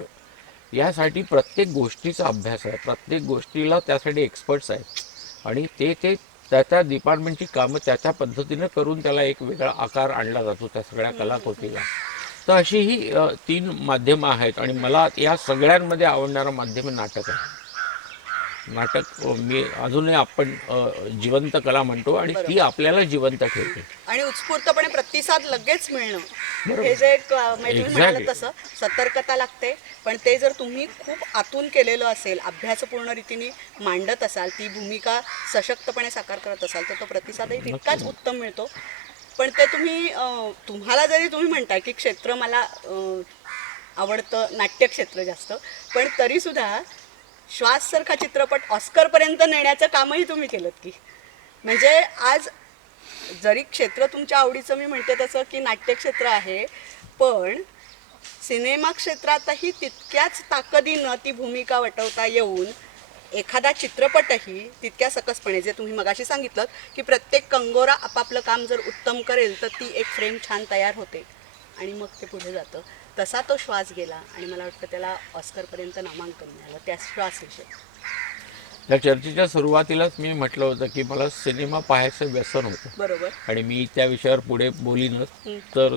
यासाठी प्रत्येक गोष्टीचा अभ्यास आहे, प्रत्येक गोष्टीला त्यासाठी एक्सपर्ट्स आहेत आणि ते त्या डिपार्टमेंटची कामं त्या पद्धतीनं करून त्याला एक वेगळा आकार आणला जातो त्या सगळ्या कलाकृतीला. तर अशी ही 3 माध्यमं आहेत आणि मला या सगळ्यांमध्ये आवडणारं माध्यम नाटक आहे. नाटक मी अजूनही आपण जिवंत कला म्हणतो आणि ती आपल्याला जिवंत ठेवते आणि उत्स्फूर्तपणे प्रतिसाद लगेच मिळणं. हे जे तुम्ही म्हणालात तसं सतर्कता लागते, पण ते जर तुम्ही खूप आतून केलेलं असेल, अभ्यासपूर्ण रीतीने मांडत असाल, ती भूमिका सशक्तपणे साकार करत असाल तर तो प्रतिसादही तितकाच उत्तम मिळतो. पण ते तुम्हाला जरी तुम्ही म्हणताय की क्षेत्र मला आवडतं नाट्यक्षेत्र जास्त, पण तरीसुद्धा श्वाससारखा चित्रपट ऑस्करपर्यंत नेण्याचं कामही तुम्ही केलं की. म्हणजे आज जरी क्षेत्र तुमच्या आवडीचं मी म्हणते तसं की नाट्यक्षेत्र आहे, पण सिनेमा क्षेत्रातही तितक्याच ताकदीनं ती भूमिका वटवता येऊन एखादा चित्रपटही तितक्या सकसपणे, जे तुम्ही मगाशी सांगितलं की प्रत्येक कंगोरा आपापलं काम जर उत्तम करेल तर ती एक फ्रेम छान तयार होते आणि मग ते पुढे जातं. तसा तो श्वास गेला आणि मला वाटतं त्याला ऑस्करपर्यंत नामांकन मिळालं त्या श्वासविषयी. त्या चर्चेच्या सुरुवातीलाच मी म्हटलं होतं की मला सिनेमा पाहायचं व्यसन होतं बरोबर. आणि मी त्या विषयावर पुढे बोलीनच. तर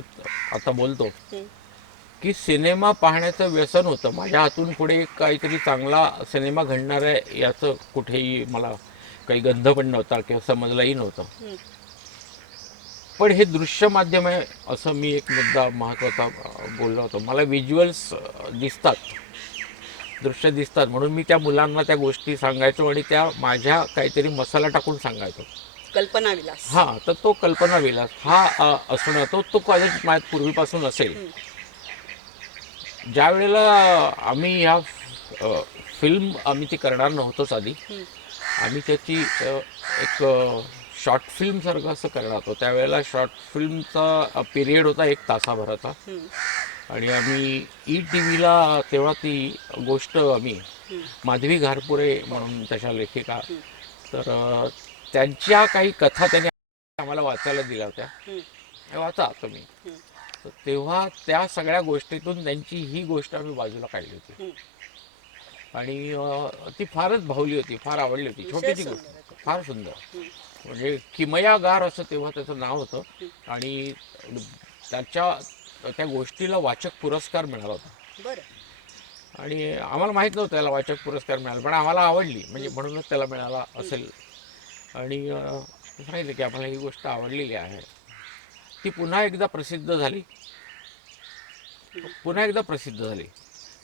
आता बोलतो हं. की सिनेमा पाहण्याचं व्यसन होतं. माझ्या हातून पुढे काहीतरी चांगला सिनेमा घडणार आहे याचं कुठेही मला काही गंध पण नव्हता किंवा समजलाही नव्हतं. पण हे दृश्य माध्यम आहे असं मी एक मुद्दा महत्त्वाचा बोललो होतो. मला व्हिज्युअल्स दिसतात, दृश्य दिसतात, म्हणून मी त्या मुलांना त्या गोष्टी सांगायचो आणि त्या माझ्या काहीतरी मसाला टाकून सांगायचो. कल्पना विलास. हां, तर तो कल्पना विलास हा असणं तो कदाचित माझ्यात पूर्वीपासून असेल. ज्या वेळेला आम्ही ह्या फिल्म आम्ही ती करणार नव्हतोच आधी. आम्ही त्याची एक शॉर्ट फिल्मसारखं असं करणार होतो. त्यावेळेला शॉर्ट फिल्मचा पिरियड होता 1 तासाभराचा आणि आम्ही ETVला तेव्हा ती गोष्ट आम्ही माधवी घारपुरे म्हणून त्याच्या लेखिका, तर त्यांच्या काही कथा त्यांनी आम्हाला वाचायला दिल्या होत्या. त्या वाचा तुम्ही. तर तेव्हा त्या सगळ्या गोष्टीतून त्यांची ही गोष्ट आम्ही बाजूला काढली होती आणि ती फारच भावली होती, फार आवडली होती. छोटीशी गोष्ट, फार सुंदर. म्हणजे किमयागार असं तेव्हा त्याचं नाव होतं आणि त्या गोष्टीला वाचक पुरस्कार मिळाला होता. बरं. आणि आम्हाला माहीत नव्हतं त्याला वाचक पुरस्कार मिळाला, पण आम्हाला आवडली म्हणजे म्हणूनच त्याला मिळाला असेल. आणि सांगितलं की आम्हाला ही गोष्ट आवडलेली आहे. ती पुन्हा एकदा प्रसिद्ध झाली,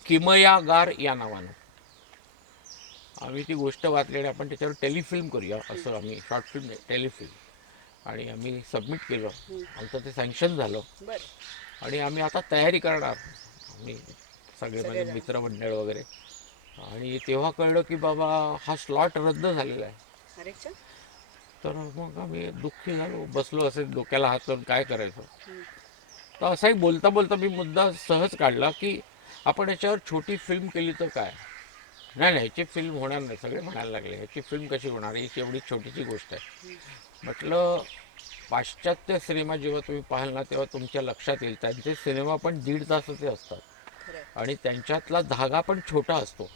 किमयागार या नावानं. आम्ही ती गोष्ट वाचली आणि आपण त्याच्यावर टेलिफिल्म करूया असं आम्ही, शॉर्ट फिल्म टेलिफिल्म, आणि आम्ही सबमिट केलं. आमचं ते सँक्शन झालं आणि आम्ही आता तयारी करणार, आम्ही सगळे माझे मित्रमंडळ वगैरे. आणि तेव्हा कळलं की बाबा हा स्लॉट रद्द झालेला आहे. तर मग आम्ही दुःखी झालो, बसलो असे डोक्याला हात करून काय करायचं. तर असाही बोलता बोलता मी मुद्दा सहज काढला की आपण याच्यावर छोटी फिल्म केली तर काय. नाही नाही, ह्याची फिल्म होणार नाही. सगळे म्हणायला लागले ह्याची फिल्म कशी होणार, ही एवढी छोटीशी गोष्ट आहे. म्हटलं पाश्चात्य सिनेमा जेव्हा तुम्ही पाहाल ना तेव्हा तुमच्या लक्षात येईल त्यांचे सिनेमा पण 1.5 तासाचे असतात आणि त्यांच्यातला धागा पण छोटा असतो,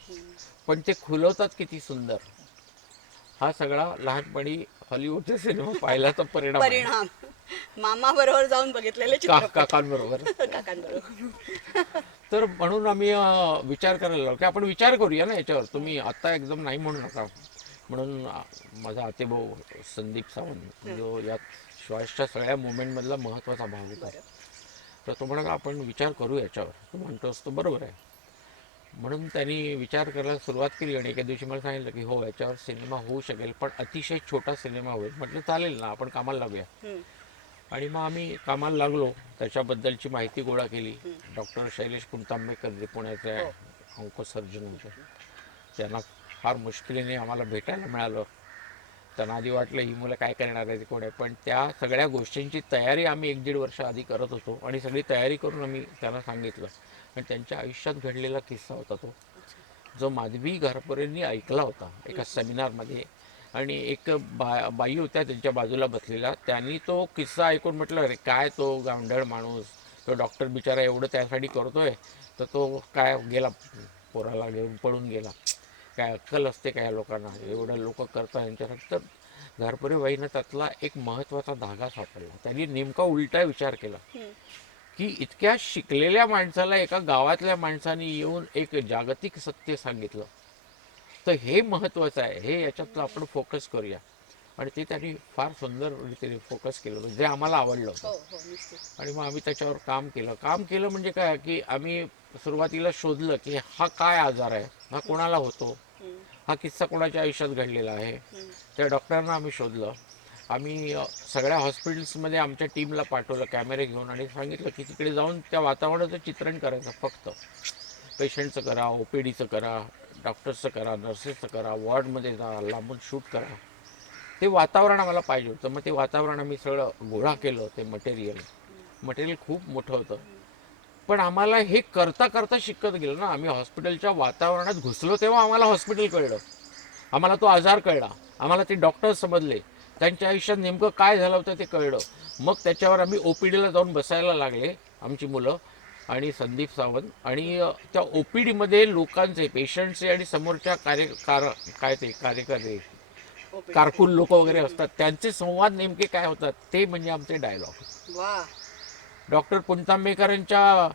पण ते खुलवतात किती सुंदर. हा सगळा लहानपणी हॉलिवूडचे सिनेमा पाहिल्याचा परिणाम आहे. मामा बरोबर जाऊन बघितलेले काकांबरोबर. काकांबरोबर. तर म्हणून आम्ही विचार करायला लागलो की आपण विचार करूया ना याच्यावर. तुम्ही आत्ता एकदम नाही म्हणू नका. म्हणून माझा आतेभाऊ संदीप सावंत जो यात श्वासच्या सगळ्या मुवमेंटमधला महत्त्वाचा भाग होता, तर तो म्हणाला आपण विचार करू याच्यावर. तो म्हणतोस तो बरोबर आहे. म्हणून त्यांनी विचार करायला सुरुवात केली आणि एका दिवशी मला सांगितलं की हो याच्यावर सिनेमा होऊ शकेल, पण अतिशय छोटा सिनेमा होईल. म्हटलं चालेल ना, आपण कामाला लागूया. आणि मग आम्ही कामाला लागलो, त्याच्याबद्दलची माहिती गोळा केली. डॉक्टर शैलेश पुणतांबेकर जे पुण्याचे ऑन्कोसर्जन होते, त्यांना फार मुश्किलीने आम्हाला भेटायला मिळालं. त्यांना आधी वाटलं ही मुलं काय करणार आहे, कोण आहे, पण त्या सगळ्या गोष्टींची तयारी आम्ही 1-1.5 वर्ष आधी करत होतो आणि सगळी तयारी करून आम्ही त्यांना सांगितलं. आणि त्यांच्या आयुष्यात घडलेला किस्सा होता तो, जो माधवी घारपुरेंनी ऐकला होता एका सेमिनारमध्ये. आणि एक बाई होत्या त्यांच्या बाजूला बसलेला, त्यांनी तो किस्सा ऐकून म्हटलं अरे काय तो गावंढळ माणूस, तो डॉक्टर बिचारा एवढं त्यासाठी करतोय, तर तो काय गेला पोराला घेऊन पळून गेला. काय अक्कल असते काय लोकांना, एवढं लोक करतात यांच्यासाठी. तर घारपुरे बाईनं त्यातला एक महत्त्वाचा धागा सापडला. त्यांनी नेमका उलटा विचार केला की इतक्या शिकलेल्या माणसाला एका गावातल्या माणसाने येऊन एक जागतिक सत्य सांगितलं, तर हे महत्त्वाचं आहे, हे याच्यात आपण फोकस करूया. आणि ते त्यांनी फार सुंदर रीतीने फोकस केलं होतं, जे आम्हाला आवडलं होतं. आणि मग आम्ही त्याच्यावर काम केलं म्हणजे काय की आम्ही सुरुवातीला शोधलं की हा काय आजार आहे, हा कोणाला होतो, हा किस्सा कोणाच्या आयुष्यात घडलेला आहे. त्या डॉक्टरांना आम्ही शोधलं. आम्ही सगळ्या हॉस्पिटल्समध्ये आमच्या टीमला पाठवलं कॅमेरे घेऊन आणि सांगितलं की तिकडे जाऊन त्या वातावरणाचं चित्रण करायचं. फक्त पेशंटचं करा, OPDचं करा, डॉक्टर्सचं करा, नर्सेसचं करा, वॉर्डमध्ये जा, लांबून शूट करा. ते वातावरण आम्हाला पाहिजे होतं. मग ते वातावरण आम्ही सगळं गोळा केलं. ते मटेरियल खूप मोठं होतं, पण आम्हाला हे करता करता शिकत गेलं ना. आम्ही हॉस्पिटलच्या वातावरणात घुसलो तेव्हा आम्हाला हॉस्पिटल कळलं. आम्हाला तो आजार कळला, आम्हाला ते डॉक्टर समजले, त्यांच्या आयुष्यात नेमकं काय झालं होतं ते कळलं. मग त्याच्यावर आम्ही OPDला जाऊन बसायला लागले आमची मुलं आणि संदीप सावंत. आणि त्या OPDमध्ये लोकांचे, पेशंटचे आणि समोरच्या काय ते कार्यकर्ते, कारकून लोक वगैरे असतात, त्यांचे संवाद नेमके काय होतात ते म्हणजे आमचे डायलॉग. वा. डॉक्टर पुणतांबेकरांच्या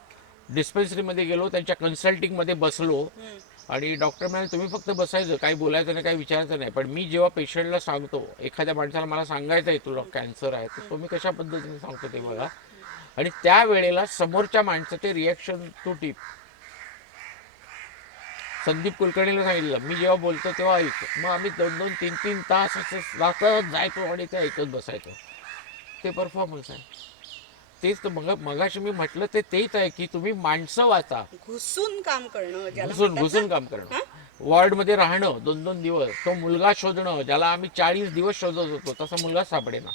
डिस्पेन्सरीमध्ये गेलो, त्यांच्या कन्सल्टिंगमध्ये बसलो आणि डॉक्टर म्हणाले तुम्ही फक्त बसायचं, काही बोलायचं नाही, काही विचारायचं नाही. पण मी जेव्हा पेशंटला सांगतो, एखाद्या माणसाला मला सांगायचं आहे तुला कॅन्सर आहे, तर तो मी कशा पद्धतीने सांगतो ते बघा. आणि त्यावेळेला समोरच्या माणसाचे रिॲक्शन टू टीप. संदीप कुलकर्णीला सांगितलं मी जेव्हा बोलतो तेव्हा ऐक. मग आम्ही 2-2, 3-3 तास असे जायचो आणि ते ऐकत बसायचो. ते परफॉर्मन्स आहे. तेच तर मगाशी मी म्हटलं तेच आहे की तुम्ही माणसं वाचा, घुसून काम करणं, ज्याला घुसून म्हणतात घुसून ना. काम करणं, वॉर्डमध्ये राहणं 2-2 दिवस, तो मुलगा शोधणं ज्याला आम्ही 40 दिवस शोधत होतो, तसा मुलगा सापडेना.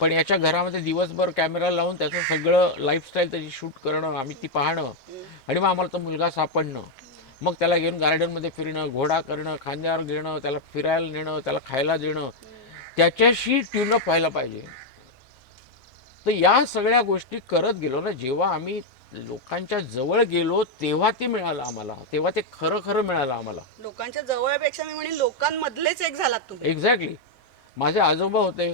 पण याच्या घरामध्ये दिवसभर कॅमेरा लावून त्याचं सगळं लाईफस्टाईल त्याची शूट करणं, आम्ही ती पाहणं आणि मग आम्हाला तो मुलगा सापडणं. मग त्याला घेऊन गार्डनमध्ये फिरणं, घोडा करणं, खांद्यावर घेणं, त्याला फिरायला नेणं, त्याला खायला देणं, त्याच्याशी ट्यूनअप व्हायला पाहिजे. तर या सगळ्या गोष्टी करत गेलो ना. जेव्हा आम्ही लोकांच्या जवळ गेलो तेव्हा ते मिळालं आम्हाला, तेव्हा ते खरं खरं मिळालं आम्हाला. लोकांच्या जवळपेक्षा मी म्हणेन लोकांमधलेच एक झालात तुम्ही. एक्झॅक्टली. माझे आजोबा होते,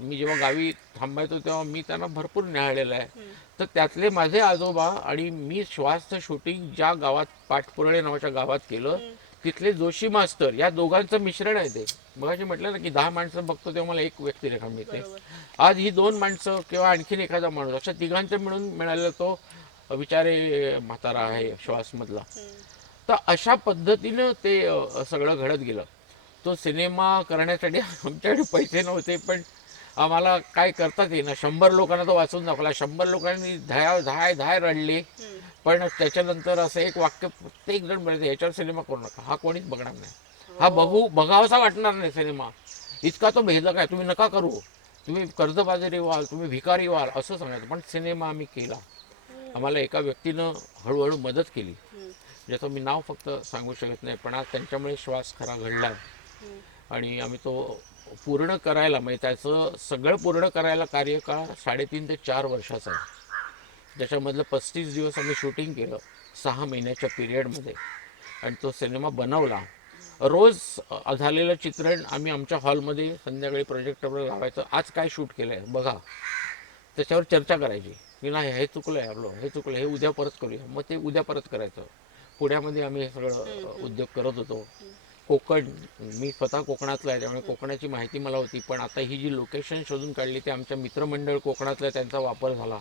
मी जेव्हा गावी थांबायचो तेव्हा मी त्यांना भरपूर न्याहाळलेलं आहे. तर त्यातले माझे आजोबा आणि मी श्वासचं शूटिंग ज्या गावात, पाटपुरळे नावाच्या गावात केलं, तिथले जोशी मास्तर, या दोघांचं मिश्रण आहे ते. मगाशी म्हटलं ना की 10 माणसं बघतो तेव्हा मला एक व्यक्तिरेखा मिळते. आज ही 2 माणसं किंवा आणखीन एखादा माणूस, अशा तिघांचं मिळून मिळालेला तो विचारे म्हातारा आहे श्वासमधला. तर अशा पद्धतीनं ते सगळं घडत गेलं. तो सिनेमा करण्यासाठी आमच्याकडे पैसे नव्हते, पण आम्हाला काय करतात येईना. 100 लोकांना तो वाचून दाखवला, 100 लोकांनी धाय रडले. पण त्याच्यानंतर असं एक वाक्य प्रत्येक जण बोलायचं, याच्यावर सिनेमा करू नका, हा कोणीच बघणार नाही, हा बघावासा वाटणार नाही सिनेमा, इतका तो भेदक आहे, तुम्ही नका करू, तुम्ही कर्जबाजारी व्हाल, तुम्ही भिकारी व्हाल, असं सांगायचं. पण सिनेमा आम्ही केला. आम्हाला एका व्यक्तीनं हळूहळू मदत केली, ज्याचं मी नाव फक्त सांगू शकत नाही, पण आज त्यांच्यामुळे श्वास खरा घडला आणि आम्ही तो पूर्ण करायला, म्हणजे त्याचं सगळं पूर्ण करायला कार्यकाळ 3.5 ते 4 वर्षाचा आहे. त्याच्यामधलं 35 दिवस आम्ही शूटिंग केलं 6 महिन्याच्या पिरियडमध्ये आणि तो सिनेमा बनवला. रोज झालेलं चित्रण आम्ही आमच्या हॉलमध्ये संध्याकाळी प्रोजेक्टरवर लावायचं, आज काय शूट केलं आहे बघा, त्याच्यावर चर्चा करायची की नाही हे चुकलं आहे आपलं, हे चुकलं, हे उद्या परत करूया. मग ते उद्या परत करायचं. पुण्यामध्ये आम्ही हे सगळं उद्योग करत होतो. कोकण, मी स्वतः कोकणातला आहे त्यामुळे कोकणाची माहिती मला होती. पण आता ही जी लोकेशन शोधून काढली ते आमच्या मित्रमंडळ कोकणातल्या, त्यांचा वापर झाला.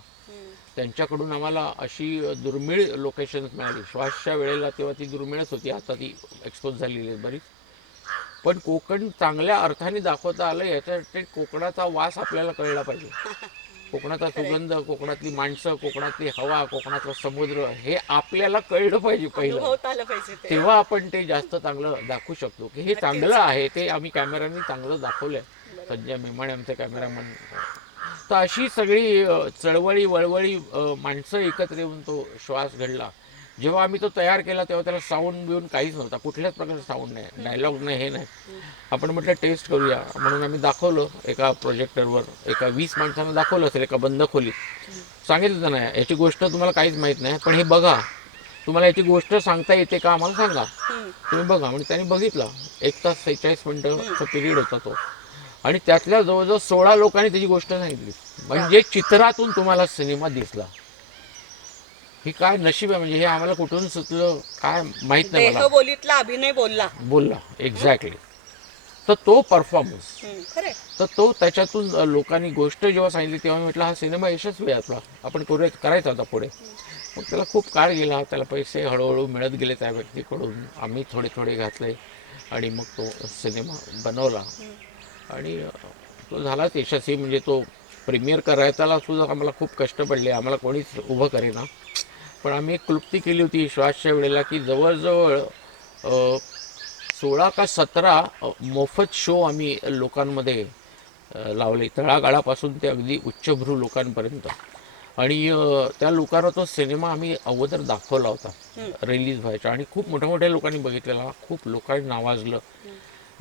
त्यांच्याकडून आम्हाला अशी दुर्मिळ लोकेशन्स मिळाली. श्वासच्या वेळेला तेव्हा ती दुर्मिळच होती, आता ती एक्सपोज झालेली आहे बरीच. पण कोकण चांगल्या अर्थाने दाखवता आलं याच्यासाठी कोकणाचा वास आपल्याला कळला पाहिजे. कोकणाचा सुगंध, कोकणातली माणसं, कोकणातली हवा, कोकणातला समुद्र हे आपल्याला कळलं पाहिजे पहिलं. अनुभवता आलं पाहिजे ते. तेव्हा आपण ते जास्त चांगलं दाखवू शकतो की हे चांगलं आहे. ते आम्ही कॅमेऱ्याने चांगलं दाखवलंय. संजय मेमाणे आमचे कॅमेरामन. तर अशी सगळी चळवळी वळवळी माणसं एकत्र येऊन तो श्वास घडला. जेव्हा आम्ही तो तयार केला तेव्हा त्याला साऊंड बिऊन काहीच नव्हता, कुठल्याच प्रकारचा साऊंड नाही, डायलॉग नाही, हे नाही. आपण म्हटलं टेस्ट करूया म्हणून आम्ही दाखवलं एका प्रोजेक्टरवर. एका 20 माणसांना दाखवलं असेल एका बंद खोलीत. सांगितलं नाही याची गोष्ट तुम्हाला काहीच माहीत नाही, पण हे बघा, तुम्हाला याची गोष्ट सांगता येते का आम्हाला सांगा, तुम्ही बघा. म्हणजे त्यांनी बघितला. 1 तास 46 मिनिटाचा पिरियड होता तो. आणि त्यातल्या जवळजवळ 16 लोकांनी त्याची गोष्ट सांगितली. म्हणजे चित्रातून तुम्हाला सिनेमा दिसला. ही काय नशीब आहे, म्हणजे हे आम्हाला कुठून सुचलं काय माहित नाही मला. देहबोलीतला अभिनय बोलला. एक्झॅक्टली. तर तो परफॉर्मन्स, खरे. तर तो त्याच्यातून लोकांनी गोष्ट जेव्हा सांगितली तेव्हा मी म्हटलं हा सिनेमा यशस्वी आहे आपला, आपण करायचा होता पुढे. मग त्याला खूप काळ गेला, त्याला पैसे हळूहळू मिळत गेले त्या व्यक्तीकडून, आम्ही थोडे थोडे घातले आणि मग तो सिनेमा बनवला आणि तो झालाच यशस्वी. म्हणजे तो प्रीमियर करायला सुद्धा आम्हाला खूप कष्ट पडले, आम्हाला कोणीच उभं करेना. पण आम्ही एक क्लुप्ती केली होती श्वासच्या वेळेला की जवळजवळ 16 का 17 मोफत शो आम्ही लोकांमध्ये लावले, तळागाळापासून ते अगदी उच्चभ्रू लोकांपर्यंत. आणि त्या लोकांना तो सिनेमा आम्ही अगोदर दाखवला होता रिलीज व्हायचा आणि खूप मोठ्या मोठ्या लोकांनी बघितलेला, खूप लोकांनी नावाजलं.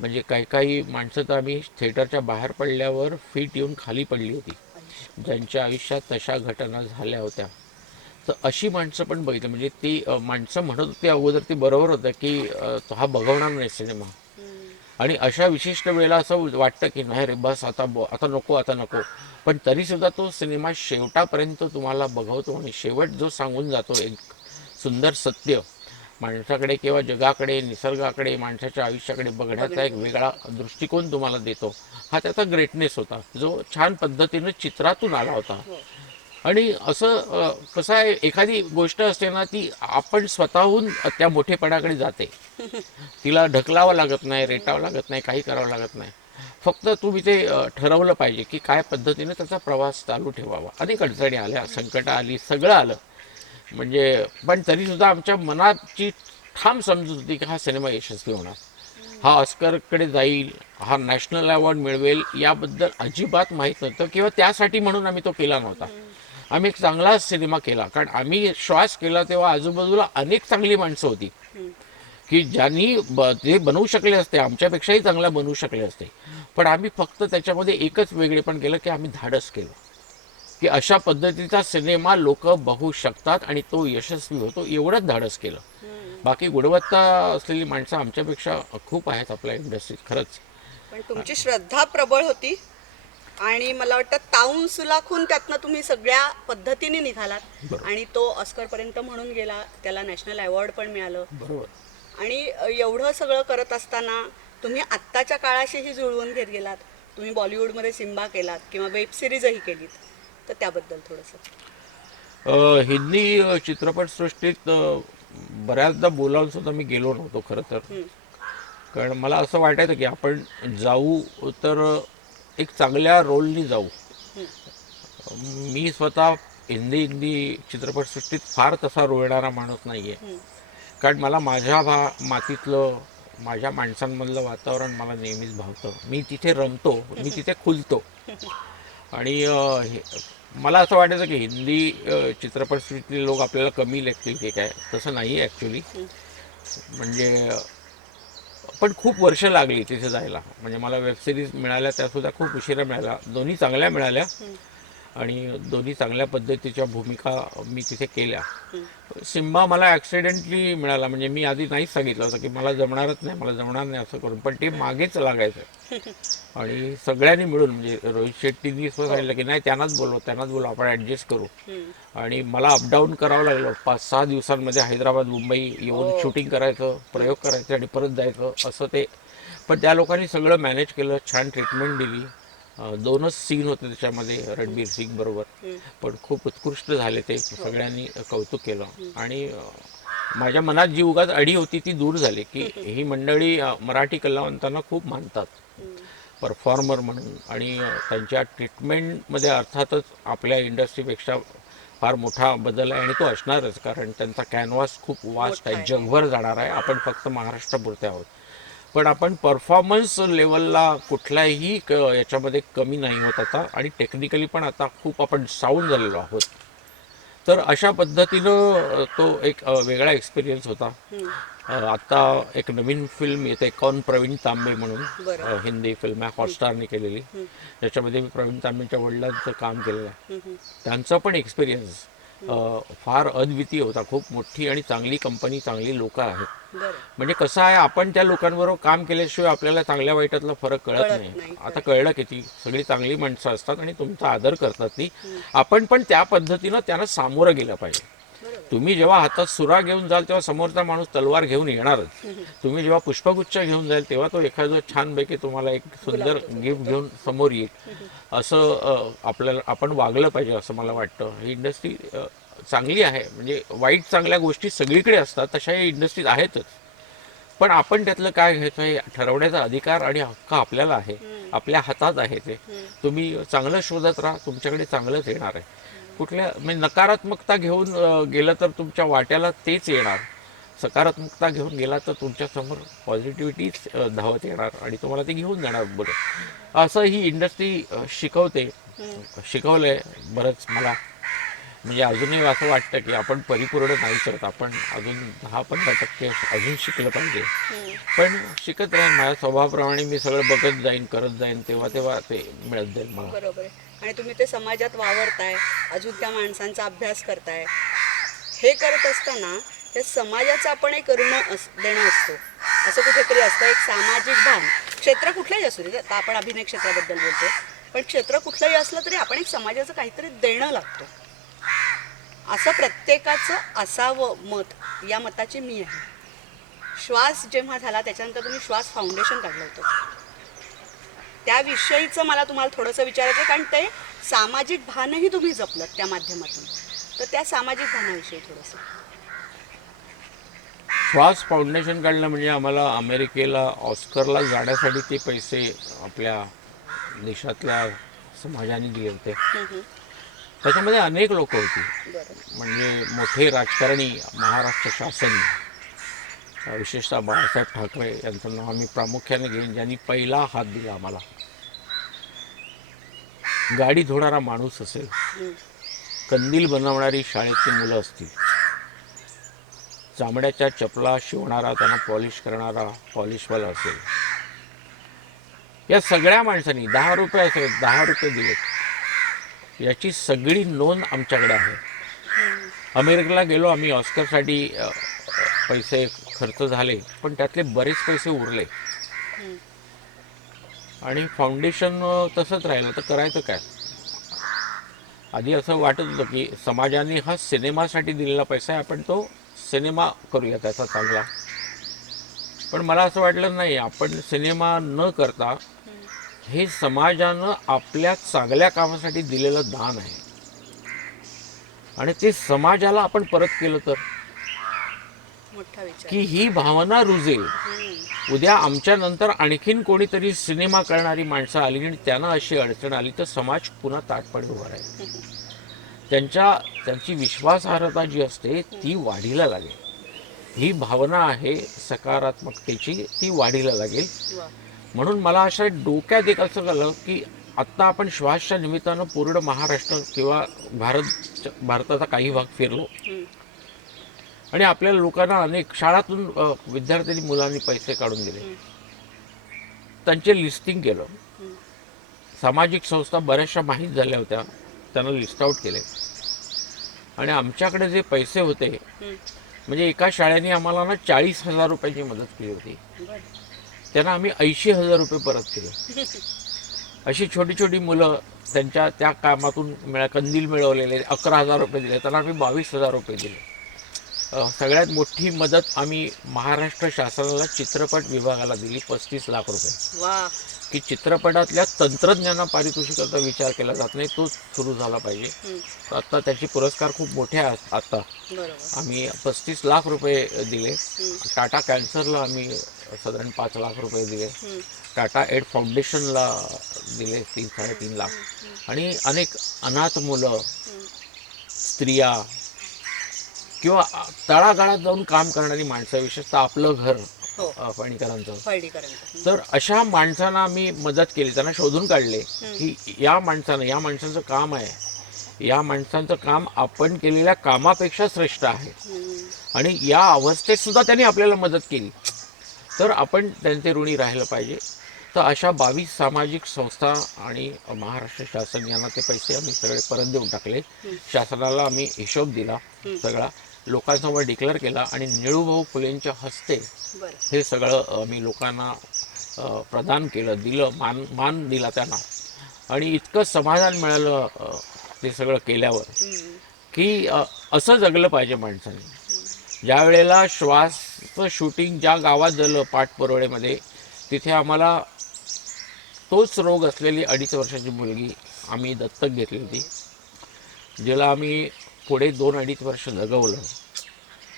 म्हणजे काही काही माणसं तर आम्ही थिएटरच्या बाहेर पडल्यावर फीट येऊन खाली पडली होती, ज्यांच्या आयुष्यात तशा घटना झाल्या होत्या. तर अशी माणसं पण बघितली. म्हणजे ती माणसं म्हणत होती अगोदर, ती बरोबर होतं की तो हा बघवणार नाही सिनेमा. आणि अशा विशिष्ट वेळेला असं वाटतं की नाही रे बस आता आता नको, आता नको. पण तरीसुद्धा तो सिनेमा शेवटापर्यंत तुम्हाला बघवतो आणि शेवट जो सांगून जातो एक सुंदर सत्य माणसाकडे किंवा जगाकडे, निसर्गाकडे, माणसाच्या आयुष्याकडे बघण्याचा एक वेगळा दृष्टिकोन तुम्हाला देतो. हा त्याचा ग्रेटनेस होता, जो छान पद्धतीनं चित्रातून आला होता. आणि असं कसं आहे, एखादी गोष्ट असते ना ती आपण स्वतःहून त्या मोठेपणाकडे जाते. तिला ढकलावं लागत नाही, रेटावं लागत नाही, काही करावं लागत नाही. फक्त तुम्ही ते ठरवलं पाहिजे की काय पद्धतीने त्याचा प्रवास चालू ठेवावा. अनेक अडचणी आल्या, संकट आली, सगळं आलं. म्हणजे पण तरीसुद्धा आमच्या मनाची ठाम समजूत होती की हा सिनेमा यशस्वी होणार, हा ऑस्करकडे जाईल, हा नॅशनल अवॉर्ड मिळवेल, याबद्दल अजिबात माहीत नव्हतं किंवा त्यासाठी म्हणून आम्ही तो केला नव्हता. आम्ही एक चांगला सिनेमा केला, कारण आम्ही श्वास केला तेव्हा आजूबाजूला अनेक चांगली माणसं होती की ज्यांनी ते बनवू शकले असते, आमच्यापेक्षाही चांगला बनवू शकले असते. पण आम्ही फक्त त्याच्यामध्ये एकच वेगळेपण केलं की आम्ही धाडस केलं की अशा पद्धतीचा सिनेमा लोक बघू शकतात आणि तो यशस्वी होतो, एवढंच धाडस केलं. बाकी गुणवत्ता असलेली माणसं आमच्यापेक्षा खूप आहेत आपल्या इंडस्ट्रीत खरंच. पण तुमची श्रद्धा प्रबळ होती आणि मला वाटतं ताऊन सुलाखून त्यातनं तुम्ही सगळ्या पद्धतीने निघालात आणि तो ऑस्करपर्यंत म्हणून गेला, त्याला नॅशनल अवॉर्ड पण मिळालं. बरोबर. आणि एवढं सगळं करत असताना तुम्ही आत्ताच्या काळाशीही जुळवून घेत गेलात. तुम्ही बॉलिवूडमध्ये सिम्बा केलात किंवा वेब सिरीजही केलीत, तर त्याबद्दल थोडंसं. हिंदी चित्रपटसृष्टीत बऱ्याचदा बोलावून सुद्धा मी गेलो नव्हतो खरं तर. कारण मला असं वाटायचं की आपण जाऊ तर एक चांगल्या रोलनी जाऊ. मी स्वतः हिंदी हिंदी चित्रपटसृष्टीत फार तसा रुळणारा माणूस नाही आहे. कारण मला माझ्या मातीतलं, माझ्या माणसांमधलं वातावरण मला नेहमीच भावतं. मी तिथे रमतो, मी तिथे खुलतो. आणि मला असं वाटायचं की हिंदी चित्रपटसृष्टीतले लोक आपल्याला कमी लेखतील की काय, तसं नाही आहे ॲक्च्युली. म्हणजे पण खूप वर्ष लागली तिथे जायला. म्हणजे मला वेबसिरीज मिळाल्या त्यासुद्धा खूप उशिरा मिळाल्या, दोन्ही चांगल्या मिळाल्या आणि दोन्ही चांगल्या पद्धतीच्या भूमिका मी तिथे केल्या. सिम्बा मला ॲक्सिडेंटली मिळाला. म्हणजे मी आधी नाहीच सांगितलं होतं की मला जमणारच नाही, मला जमणार नाही असं करून, पण ते मागेच लागायचं. आणि सगळ्यांनी मिळून, म्हणजे रोहित शेट्टींनी असं सांगितलं की नाही त्यांनाच बोलव, आपण ॲडजस्ट करू. आणि मला अपडाऊन करावं लागलं 5-6 दिवसांमध्ये, हैदराबाद मुंबई येऊन शूटिंग करायचं, प्रयोग करायचे आणि परत जायचं असं ते. पण त्या लोकांनी सगळं मॅनेज केलं, छान ट्रीटमेंट दिली. 2च सीन होते त्याच्यामध्ये रणबीर सिंग बरोबर, पण खूप उत्कृष्ट झाले ते. सगळ्यांनी कौतुक केलं. आणि माझ्या मनात जी उगाच अडी होती ती दूर झाली की ही मंडळी मराठी कलावंतांना खूप मानतात परफॉर्मर म्हणून. आणि त्यांच्या ट्रीटमेंटमध्ये अर्थातच आपल्या इंडस्ट्रीपेक्षा फार मोठा बदल आहे आणि तो असणारच, कारण त्यांचा कॅनव्हास खूप वास्ट आहे, जगभर जाणार आहे. आपण फक्त महाराष्ट्रापुरते आहोत. पण आपण परफॉर्मन्स लेवलला कुठल्याही याच्यामध्ये कमी नाही होत आता, आणि टेक्निकली पण आता खूप आपण साऊंड झालेलो आहोत. तर अशा पद्धतीनं तो एक वेगळा एक्सपिरियन्स होता. आत्ता एक नवीन फिल्म येते कौन प्रवीण तांबे म्हणून, हिंदी फिल्म आहे, हॉटस्टारने केलेली. ज्याच्यामध्ये मी प्रवीण तांबेंच्या वडिलांचं काम केलेलं आहे. त्यांचा पण एक्सपिरियन्स फार अद्वितीय होता. खूप मोठी आणि चांगली कंपनी, चांगली लोकं आहेत. म्हणजे कसं आहे, आपण त्या लोकांबरोबर काम केल्याशिवाय आपल्याला चांगल्या वाईटातला फरक कळत नाही. आता कळलं की ती सगळी चांगली माणसं असतात आणि तुमचा आदर करतात ती. आपण पण त्या पद्धतीनं त्यांना सामोरं गेलं पाहिजे. तुम्ही जेव्हा हातात सुरा घेऊन जाल तेव्हा समोरचा माणूस तलवार घेऊन येणारच. तुम्ही जेव्हा पुष्पगुच्छ घेऊन जाल तेव्हा तो एखादं छानपैकी तुम्हाला एक सुंदर गिफ्ट घेऊन समोर येईल. असं आपल्याला आपण वागलं पाहिजे असं मला वाटतं. ही इंडस्ट्री चांगली आहे, म्हणजे वाईट चांगल्या गोष्टी सगळीकडे असतात, तशा या इंडस्ट्रीज आहेतच. पण आपण त्यातलं काय घ्यायचं हे ठरवण्याचा अधिकार आणि हक्क आपल्याला आहे, आपल्या हातात आहे. ते तुम्ही चांगलं शोधत राहा, तुमच्याकडे चांगलंच येणार आहे. कुठल्या म्हणजे नकारात्मकता घेऊन गेलं तर तुमच्या वाट्याला तेच येणार. सकारात्मकता घेऊन गेला तर तुमच्यासमोर पॉझिटिव्हिटीच धावत येणार आणि तुम्हाला ते घेऊन जाणार. बरं, असं ही इंडस्ट्री शिकवते, शिकवलं आहे बरंच मला. म्हणजे अजूनही असं वाटतं की आपण परिपूर्ण नाही करत, आपण अजून 10-15% अजून शिकलं पाहिजे. पण शिकत राहीन, माझ्या स्वभावाप्रमाणे मी सगळं बघत जाईन, करत जाईन, तेव्हा तेव्हा ते मिळत जाईल मला. बरोबर आहे. आणि तुम्ही ते समाजात वावरताय, अजून त्या माणसांचा अभ्यास करताय, हे करत असताना त्या समाजाचं आपण एक ऋण देणं असतो, असं कुठेतरी असतं. एक सामाजिक भान, क्षेत्र कुठलंही असू दे, आता आपण अभिनय क्षेत्राबद्दल बोलतो, पण क्षेत्र कुठलंही असलं तरी आपण एक समाजाचं काहीतरी देणं लागतो. असं प्रत्येकाचं असावं मत, या मताची मी आहे. श्वास जेव्हा झाला त्याच्यानंतर तुम्ही श्वास फाउंडेशन काढलं होतं, त्याविषयीचं मला तुम्हाला थोडंसं विचारायचं आहे, कारण ते सामाजिक भानही तुम्ही जपलं त्या माध्यमातून. तर त्या सामाजिक भानाविषयी थोडंसं. श्वास फाउंडेशन काढलं म्हणजे आम्हाला अमेरिकेला ऑस्करला जाण्यासाठी ते पैसे आपल्या देशातल्या समाजाने दिले होते. त्याच्यामध्ये अनेक लोक होती, बरं. म्हणजे मोठे राजकारणी, महाराष्ट्र शासन, विशेषतः बाळासाहेब ठाकरे यांचं नाव आम्ही प्रामुख्याने घेईन, ज्यांनी पहिला हात दिला आम्हाला. गाडी धुणारा माणूस असेल, कंदील बनवणारी शाळेतली मुलं असतील, चामड्याच्या चपला शिवणारा, त्यांना पॉलिश करणारा पॉलिशवाला असेल, या सगळ्या माणसांनी 10 रुपये असेल 10 रुपये दिलेत, याची सगळी नोंद आमच्याकडे आहे. अमेरिकेला गेलो आम्ही, ऑस्करसाठी पैसे खर्च झाले, पण त्यातले बरेच पैसे उरले. आणि फाउंडेशन तसंच राहिलं तर करायचं काय. आधी असं वाटत होतं की समाजाने हा सिनेमासाठी दिलेला पैसा आहे, आपण तो सिनेमा करूया त्याचा चांगला. पण मला असं वाटलं नाही, आपण सिनेमा न करता हे समाजानं आपल्या चांगल्या कामासाठी दिलेलं दान आहे, आणि ते समाजाला आपण परत केलं तर मोठा विचार. की ही भावना रुजेल. उद्या आमच्या नंतर आणखीन कोणीतरी सिनेमा करणारी माणसं आली आणि त्यांना अशी अडचण आली तर समाज पुन्हा ताटपणे उभा राहील. त्यांची विश्वासार्हता जी असते ती वाढीला लागेल. ही भावना आहे सकारात्मकतेची, ती वाढीला लागेल. वा. म्हणून मला अशा डोक्यात एक असं झालं की आत्ता आपण श्वासच्या निमित्तानं पूर्ण महाराष्ट्र किंवा भारताचा काही भाग फिरलो, आणि आपल्या लोकांना अनेक शाळातून विद्यार्थ्यांनी मुलांनी पैसे काढून दिले, त्यांचे लिस्टिंग केलं. सामाजिक संस्था बऱ्याचशा माहीत झाल्या होत्या, त्यांना लिस्ट आउट केले. आणि आमच्याकडे जे पैसे होते, म्हणजे एका शाळेने आम्हाला ना 40,000 रुपयाची मदत केली होती, त्यांना आम्ही 80,000 रुपये परत केले. अशी छोटी छोटी मुलं, त्यांच्या त्या कामातून कंदील मिळवलेले 11,000 रुपये दिले, त्यांना आम्ही 22,000 रुपये दिले. सगळ्यात मोठी मदत आम्ही महाराष्ट्र शासनाला चित्रपट विभागाला दिली, 35 लाख रुपये. वा. की चित्रपटातल्या तंत्रज्ञाना पारितोषिकाचा विचार केला जात नाही, तो सुरू झाला पाहिजे. तर आत्ता त्याचे पुरस्कार खूप मोठे आहेत. आता बरोबर. आम्ही 35 लाख रुपये दिले. टाटा कॅन्सरला आम्ही साधारण 5 लाख रुपये दिले. टाटा एड फाउंडेशनला दिले 3-3.5 लाख. आणि अनेक अनाथ मुलं, स्त्रिया किंवा तळागाळात जाऊन काम करणारी माणसं, विशेषतः आपलं घर फणीकरांचं, तर अशा माणसांना आम्ही मदत केली, त्यांना शोधून काढले की या माणसाचं काम आहे, या माणसांचं काम आपण केलेल्या कामापेक्षा श्रेष्ठ आहे, आणि या अवस्थेत सुद्धा त्यांनी आपल्याला मदत केली, तर आपण त्यांचे ऋणी राहिलं पाहिजे. तर अशा 22 सामाजिक संस्था आणि महाराष्ट्र शासन यांना ते पैसे आम्ही सगळे परत देऊन टाकले. शासनाला आम्ही हिशोब दिला, सगळा लोकांसमोर डिक्लेअर केला, आणि निळूभाऊ फुलेंच्या हस्ते हे सगळं आम्ही लोकांना प्रदान केलं, दिलं, मान दिला त्यांना. आणि इतकं समाधान मिळालं ते सगळं केल्यावर की असं जगलं पाहिजे माणसाने. ज्या वेळेला श्वासचं शूटिंग ज्या गावात झालं पाटपरोळेमध्ये, तिथे आम्हाला तोच रोग असलेली 2.5 वर्षाची मुलगी आम्ही दत्तक घेतली होती, जिला आम्ही पुढे 2-2.5 वर्ष जगवलं.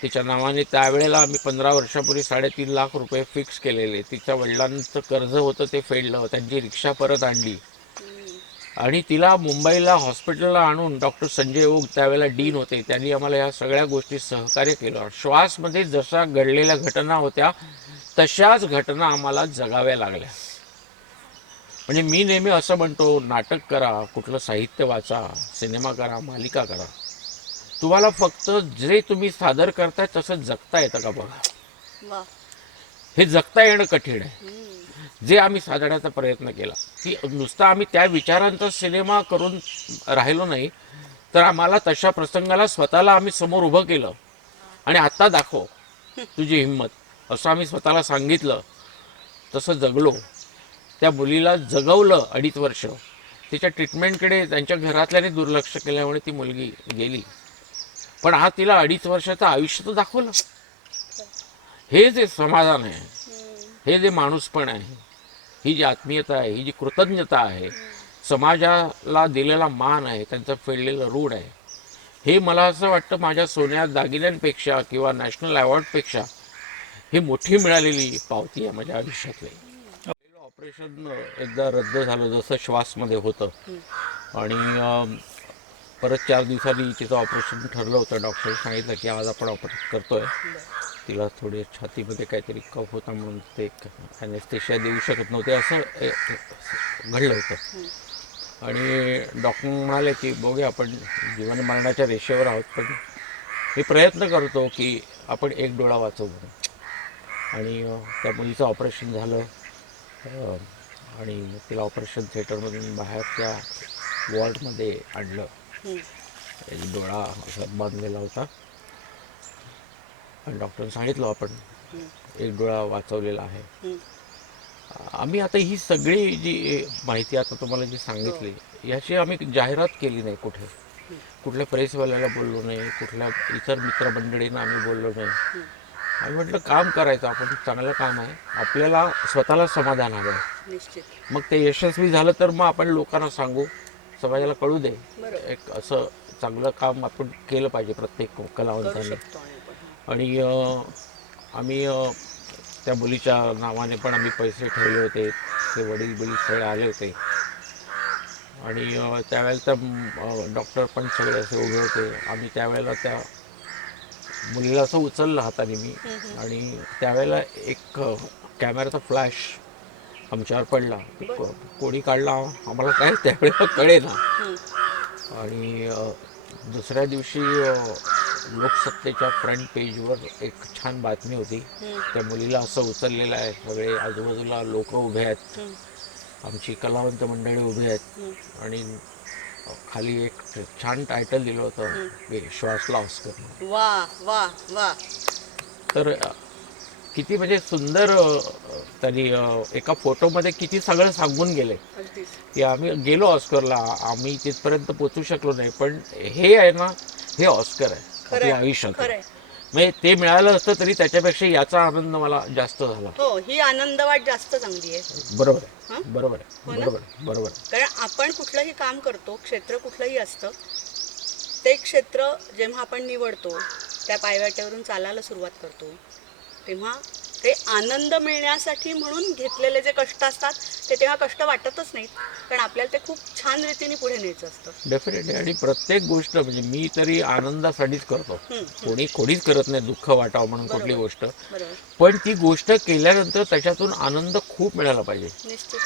तिच्या नावाने त्यावेळेला आम्ही 15 वर्षापूर्वी 3.5 लाख रुपये फिक्स केलेले. तिच्या वडिलांचं कर्ज होतं ते फेडलं, त्यांची रिक्षा परत आणली, आणि तिला मुंबईला हॉस्पिटलला आणून डॉक्टर संजय ओग त्यावेळेला डीन होते, त्यांनी आम्हाला या सगळ्या गोष्टी सहकार्य केलं. श्वासमध्ये जशा घडलेल्या घटना होत्या तशाच घटना आम्हाला जगाव्या लागल्या. म्हणजे मी नेहमी असं म्हणतो, नाटक करा, कुठलं साहित्य वाचा, सिनेमा करा, मालिका करा, तुम्हाला फक्त जे तुम्ही सादर करताय तसं जगता येतं का बघा. वा. हे जगता येणं कठीण आहे. हम्म. जे आम्ही साधण्याचा प्रयत्न केला की नुसता आम्ही त्या विचारांचा सिनेमा करून राहिलो नाही, तर आम्हाला तशा प्रसंगाला स्वतःला आम्ही समोर उभं केलं आणि आत्ता दाखव तुझी हिंमत, असं आम्ही स्वतःला सांगितलं. तसं जगलो. त्या मुलीला जगवलं 2.5 वर्ष. तिच्या ट्रीटमेंटकडे त्यांच्या घरातल्याने दुर्लक्ष केल्यामुळे ती मुलगी गेली. पण आज तिला 2.5 वर्षाचं आयुष्य तर दाखवलं. हे जे समाधान आहे, हे जे माणूसपण आहे, ही जी आत्मीयता आहे, ही जी कृतज्ञता आहे, समाजाला दिलेला मान आहे, त्यांचं फेडलेलं ऋण आहे, हे मला असं वाटतं माझ्या सोन्या दागिन्यांपेक्षा किंवा नॅशनल अवॉर्डपेक्षा ही मोठी मिळालेली पावती आहे माझ्या आयुष्यातली. ऑपरेशन एकदा रद्द झालं जसं श्वासमध्ये होतं आणि परत 4 दिवसांनी तिचं ऑपरेशन ठरलं होतं. डॉक्टर सांगितलं की आज आपण ऑपरेट करतोय. तिला थोडे छातीमध्ये काहीतरी कफ होता म्हणून ते ॲनेस्थेशिया देऊ शकत नव्हते, असं घडलं होतं. आणि डॉक्टर म्हणाले की बघूया आपण जीवन मरणाच्या रेषेवर आहोत, पण मी प्रयत्न करतो की आपण एक डोळा वाचवू म्हणून. आणि त्या मुलीचं ऑपरेशन झालं आणि तिला ऑपरेशन थिएटरमधून बाहेर त्या वॉर्डमध्ये आणलं. एक डोळा असा बांधलेला होता आणि डॉक्टरने सांगितलं आपण एक डोळा वाचवलेला आहे. आम्ही आता ही सगळी जी माहिती आता तुम्हाला जी सांगितली, याची आम्ही जाहिरात केली नाही कुठे. कुठल्या प्रेसवाल्याला बोललो नाही, कुठल्या इतर मित्रमंडळींना आम्ही बोललो नाही. आम्ही म्हटलं काम करायचं आपण, चांगलं काम आहे, आपल्याला स्वतःला समाधान हवं आहे. निश्चित. मग ते यशस्वी झालं तर मग आपण लोकांना सांगू, समाजाला कळू दे. एक असं चांगलं काम आपण केलं पाहिजे प्रत्येक कलावंतांनी. आणि आम्ही त्या मुलीच्या नावाने पण आम्ही पैसे ठेवले होते. ते वडील सगळे आले होते आणि त्यावेळेला त्या डॉक्टर पण सगळे असे उभे होते. आम्ही त्यावेळेला त्या मुलीला असं उचललं हाताने मी, आणि त्यावेळेला एक कॅमेराचा फ्लॅश आमच्यावर पडला. कोणी काढला आम्हाला काय त्यावेळेला कळेना. आणि दुसऱ्या दिवशी लोकसत्तेच्या फ्रंट पेजवर एक छान बातमी होती. त्या मुलीला असं उचललेलं आहे, सगळे आजूबाजूला लोक उभे आहेत, आमची कलावंत मंडळी उभी आहेत आणि खाली एक छान टायटल दिलं होतं की श्वासला ऑस्कर. वा वा वा. तर किती म्हणजे सुंदर त्यांनी एका फोटोमध्ये किती सगळं सांगून गेले अगदीच. की आम्ही गेलो ऑस्करला, आम्ही तिथपर्यंत पोचू शकलो नाही, पण हे आहे ना, हे ऑस्कर आहे आपल्या आयुष्यात. खरंय. म्हणजे ते मिळालं असतं तरी त्याच्यापेक्षा याचा आनंद मला जास्त झाला. हो, ही आनंद वाट जास्त चांगली आहे. बरोबर आहे, हं? बरोबर आहे, हो ना? बरोबर आहे, बरोबर आहे. कारण आपण कुठलंही काम करतो, क्षेत्र कुठलंही असतं, ते क्षेत्र जेव्हा आपण निवडतो, त्या पायवाट्यावरून चालायला सुरुवात करतो, तेव्हा ते आनंद मिळण्यासाठी म्हणून घेतलेले जे कष्ट असतात ते तेव्हा कष्ट वाटतच नाहीत, कारण आपल्याला ते खूप छान रीतीने पुढे न्यायचं असतं. डेफिनेटली. आणि प्रत्येक गोष्ट म्हणजे मी तरी आनंदासाठीच करतो. कोणीच करत नाही दुःख वाटावं म्हणून कुठली गोष्ट. बरोबर. पण ती गोष्ट केल्यानंतर त्याच्यातून आनंद खूप मिळाला पाहिजे. निश्चित.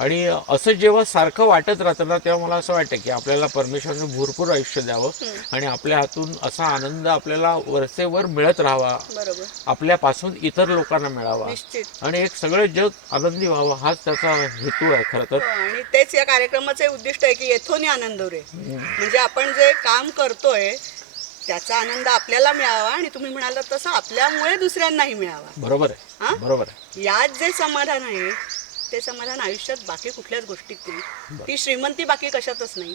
आणि असं जेव्हा सारखं वाटत राहतं ना, तेव्हा मला असं वाटतं की आपल्याला परमेश्वराने भरपूर आयुष्य द्यावं आणि आपल्या हातून असा आनंद आपल्याला वरचेवर मिळत राहावा, बरोबर. आपल्यापासून इतर लोकांना मिळावा निश्चित. आणि एक सगळं जग आनंदी व्हावं, हाच त्याचा हेतू आहे खरं तर. आणि तेच या कार्यक्रमाचे उद्दिष्ट आहे की येथून आनंद रे, म्हणजे आपण जे काम करतोय त्याचा आनंद आपल्याला मिळावा आणि तुम्ही म्हणालात तसं आपल्यामुळे दुसऱ्यांनाही मिळावा. बरोबर आहे, बरोबर आहे. यात जे समाधान आहे ते समाधान आयुष्यात बाकी कुठल्याच गोष्टीत नाही. ती श्रीमंती बाकी कशातच नाही.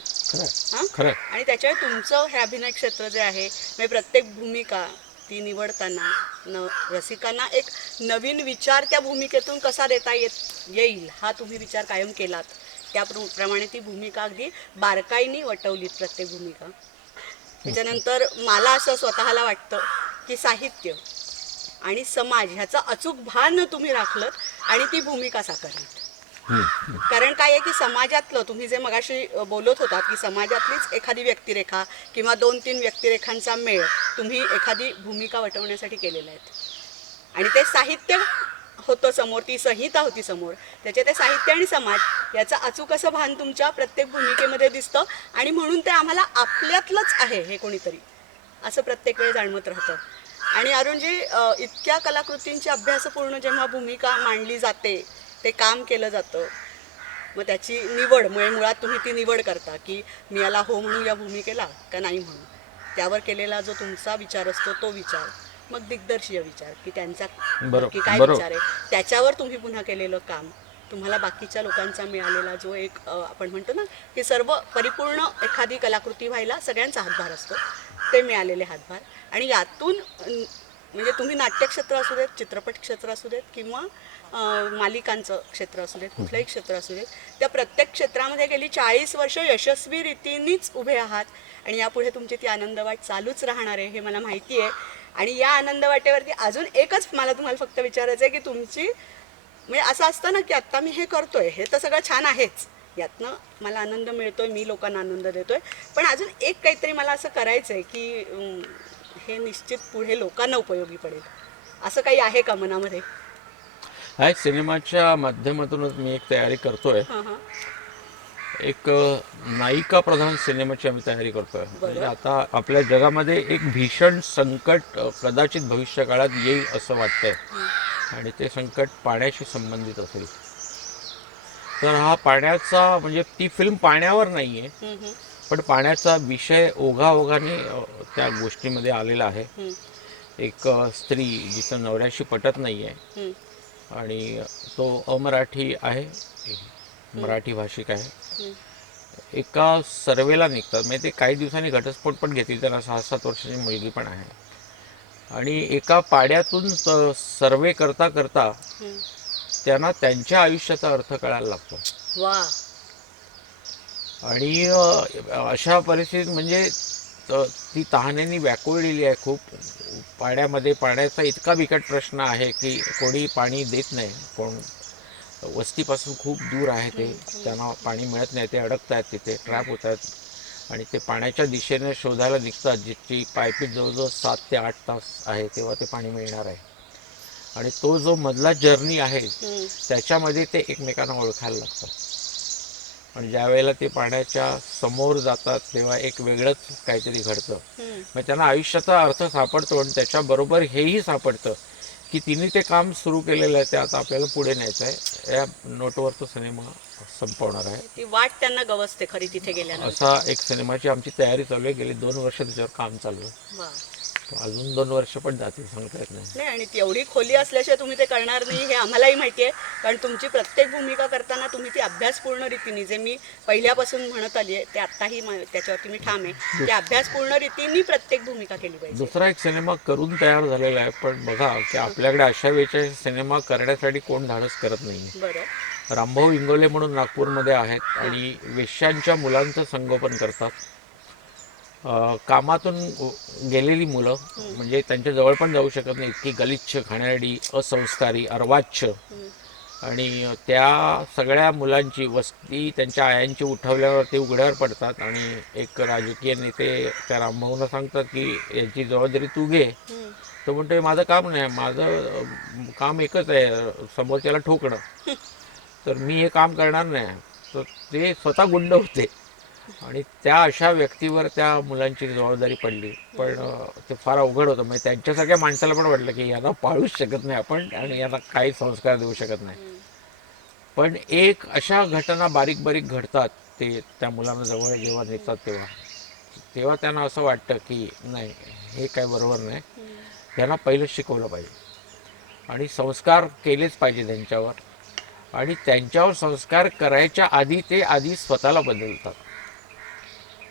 खरं. आणि त्याच्यामुळे तुमचं हे अभिनय क्षेत्र जे आहे, म्हणजे प्रत्येक भूमिका ती निवडताना रसिकांना एक नवीन विचार त्या भूमिकेतून कसा देता येईल हा तुम्ही विचार कायम केलात. त्याप्रमाणे ती भूमिका अगदी बारकाईने वटवलीत प्रत्येक भूमिका. त्याच्यानंतर मला असं स्वतःला वाटतं की साहित्य आणि समाज ह्याचं अचूक भान तुम्ही राखलं आणि ती भूमिका साकारलीत. कारण काय आहे की समाजातलं तुम्ही जे मगाशी बोलत होतात की समाजातलीच एखादी व्यक्तिरेखा किंवा 2-3 व्यक्तिरेखांचा मेळ तुम्ही एखादी भूमिका वटवण्यासाठी केलेला आहे आणि ते साहित्य होतं समोर, ती संहिता होती समोर, त्याचे ते साहित्य आणि समाज याचं अचूक असं भान तुमच्या प्रत्येक भूमिकेमध्ये दिसतं आणि म्हणून ते आम्हाला आपल्यातलंच आहे हे कोणीतरी असं प्रत्येक वेळी जाणवत राहतं. आणि अरुणजी, इतक्या कलाकृतींची अभ्यासपूर्ण जेव्हा भूमिका मांडली जाते, ते काम केलं जातं, मग त्याची निवड म्हणजे मुळात तुम्ही ती निवड करता की मी याला हो म्हणू या भूमिकेला का नाही म्हणू. त्यावर केलेला जो तुमचा विचार असतो तो विचार, मग दिग्दर्शीय विचार की त्यांचा नक्की काय बरोबर. विचार आहे, त्याच्यावर तुम्ही पुन्हा केलेलं काम, तुम्हाला बाकीच्या लोकांचा मिळालेला जो एक आपण म्हणतो ना की सर्व परिपूर्ण एखादी कलाकृती व्हायला सगळ्यांचा हातभार असतो, ते मिळालेले हातभार. आणि यातून म्हणजे तुम्ही नाट्यक्षेत्र असू देत, चित्रपट क्षेत्र असू देत किंवा मालिकांचं क्षेत्र असू देत, कुठलंही क्षेत्र असू देत, त्या प्रत्येक क्षेत्रामध्ये गेली 40 वर्ष यशस्वी रीतीनेच उभे आहात. आणि यापुढे तुमची ती आनंदवाट चालूच राहणार आहे हे मला माहिती आहे. आणि या आनंदवाटेवरती अजून एकच मला तुम्हाला फक्त विचारायचं आहे की तुमची म्हणजे असं असतं ना की आत्ता मी हे करतोय, हे तर सगळं छान आहेच, यातनं मला आनंद मिळतोय, मी लोकांना आनंद देतोय, पण अजून एक काहीतरी मला असं करायचं आहे की हे निश्चित पुढे लोकांना उपयोगी पडेल, असं काही आहे का मनामध्ये? हा सिनेमाच्या माध्यमातूनच मी एक तयारी करतोय. हां हां. एक नायिका प्रधान सिनेमाची आम्ही तयारी करतोय. म्हणजे आता आपल्या जगामध्ये एक भीषण संकट कदाचित भविष्य काळात येईल असं वाटतंय, आणि ते संकट पाण्याशी संबंधित असेल. तर हा पाण्याचा म्हणजे ती फिल्म पाण्यावर नाही आहे, पण पाण्याचा विषय ओघाओघाने त्या गोष्टीमध्ये आलेला आहे. एक स्त्री जिचं नवऱ्याशी पटत नाही आहे आणि तो अमराठी आहे, मराठी भाषिक आहे. एका सर्वेला निघतात, म्हणजे ते काही दिवसांनी घटस्फोट पण घेतील, त्यांना 6-7 वर्षाची मुलगी पण आहे. आणि एका पाड्यातून सर्वे करता करता त्यांना त्यांच्या आयुष्याचा अर्थ कळायला लागतो. वा. आणि अशा परिस्थितीत म्हणजे ती तहानेने व्याकुळलेली आहे खूप. पाण्यामध्ये पाण्याचा इतका बिकट प्रश्न आहे की कोणी पाणी देत नाही, कोण वस्तीपासून खूप दूर आहे, ते त्यांना पाणी मिळत नाही, ते अडकत आहेत तिथे, ट्रॅप होत आहेत. आणि ते पाण्याच्या दिशेने शोधायला निघतात, जितकी पायपीट जवळजवळ 7 ते 8 तास आहे तेव्हा ते पाणी मिळणार आहे. आणि तो जो मधला जर्नी आहे त्याच्यामध्ये ते एकमेकांना ओळखायला लागतात. आणि ज्या वेळेला ते पाण्याच्या समोर जातात तेव्हा एक वेगळंच काहीतरी घडतं. मग त्यांना आयुष्याचा अर्थ सापडतो, आणि त्याच्याबरोबर हेही सापडतं की तिने ते काम सुरू केलेलं आहे, ते आता आपल्याला पुढे न्यायचं आहे. या नोटवर तो सिनेमा संपवणार आहे. ती वाट त्यांना गवसते खरी तिथे गेल्यानंतर. असा एक सिनेमाची आमची तयारी चालू आहे. गेली 2 वर्ष त्याच्यावर काम चालू आहे. वा. अजून 2 वर्ष पण जातील, सांगता येत नाही. नाही, आणि तेवढी खोली असल्याशिवाय तुम्ही ते करणार नाही हे आम्हालाही माहिती आहे. कारण तुमची प्रत्येक भूमिका करताना तुम्ही ती अभ्यासपूर्ण रीतीने, जे मी पहिल्यापासून म्हणत आली आहे ते आत्ताही त्याच्यावरती मी ठाम आहे, त्या अभ्यासपूर्ण रीतीने प्रत्येक भूमिका केली पाहिजे. दुसरा एक सिनेमा करून तयार झालेला आहे, पण बघा की आपल्याकडे अशा वेळेचे सिनेमा करण्यासाठी कोण धाडस करत नाही. बरं. रामभाऊ इंगोले म्हणून नागपूरमध्ये आहेत, आणि वेश्यांच्या मुलांचं संगोपन करतात. कामातून गेलेली मुलं, म्हणजे त्यांच्या जवळ पण जाऊ शकत नाही, इतकी गलिच्छ, खाण्याडी, असंस्कारी, अर्वाच्य. आणि त्या सगळ्या मुलांची वस्ती त्यांच्या आयांची उठवल्यावर ते उघड्यावर पडतात. आणि एक राजकीय नेते त्या रामभाऊला सांगतात की याची जबाबदारी तू घे. तो म्हणतो माझं काम नाही, माझं काम एकच आहे, समोरच्याला ठोकणं, तर मी हे काम करणार नाही. तर ते स्वतः गुंड होते, आणि त्या अशा व्यक्तीवर त्या मुलांची जबाबदारी पडली. पण ते फार अवघड होतं. म्हणजे त्यांच्यासारख्या माणसाला पण वाटलं की यांना पाळूच शकत नाही आपण, आणि यांना काही संस्कार देऊ शकत नाही. पण एक अशा घटना बारीक बारीक घडतात, ते त्या मुलांना जवळ जेव्हा नेतात तेव्हा तेव्हा त्यांना असं वाटतं की नाही, हे काय बरोबर नाही, यांना पहिलं शिकवलं पाहिजे आणि संस्कार केलेच पाहिजे त्यांच्यावर. आणि त्यांच्यावर संस्कार करायच्या आधी ते आधी स्वतःला बदलतात,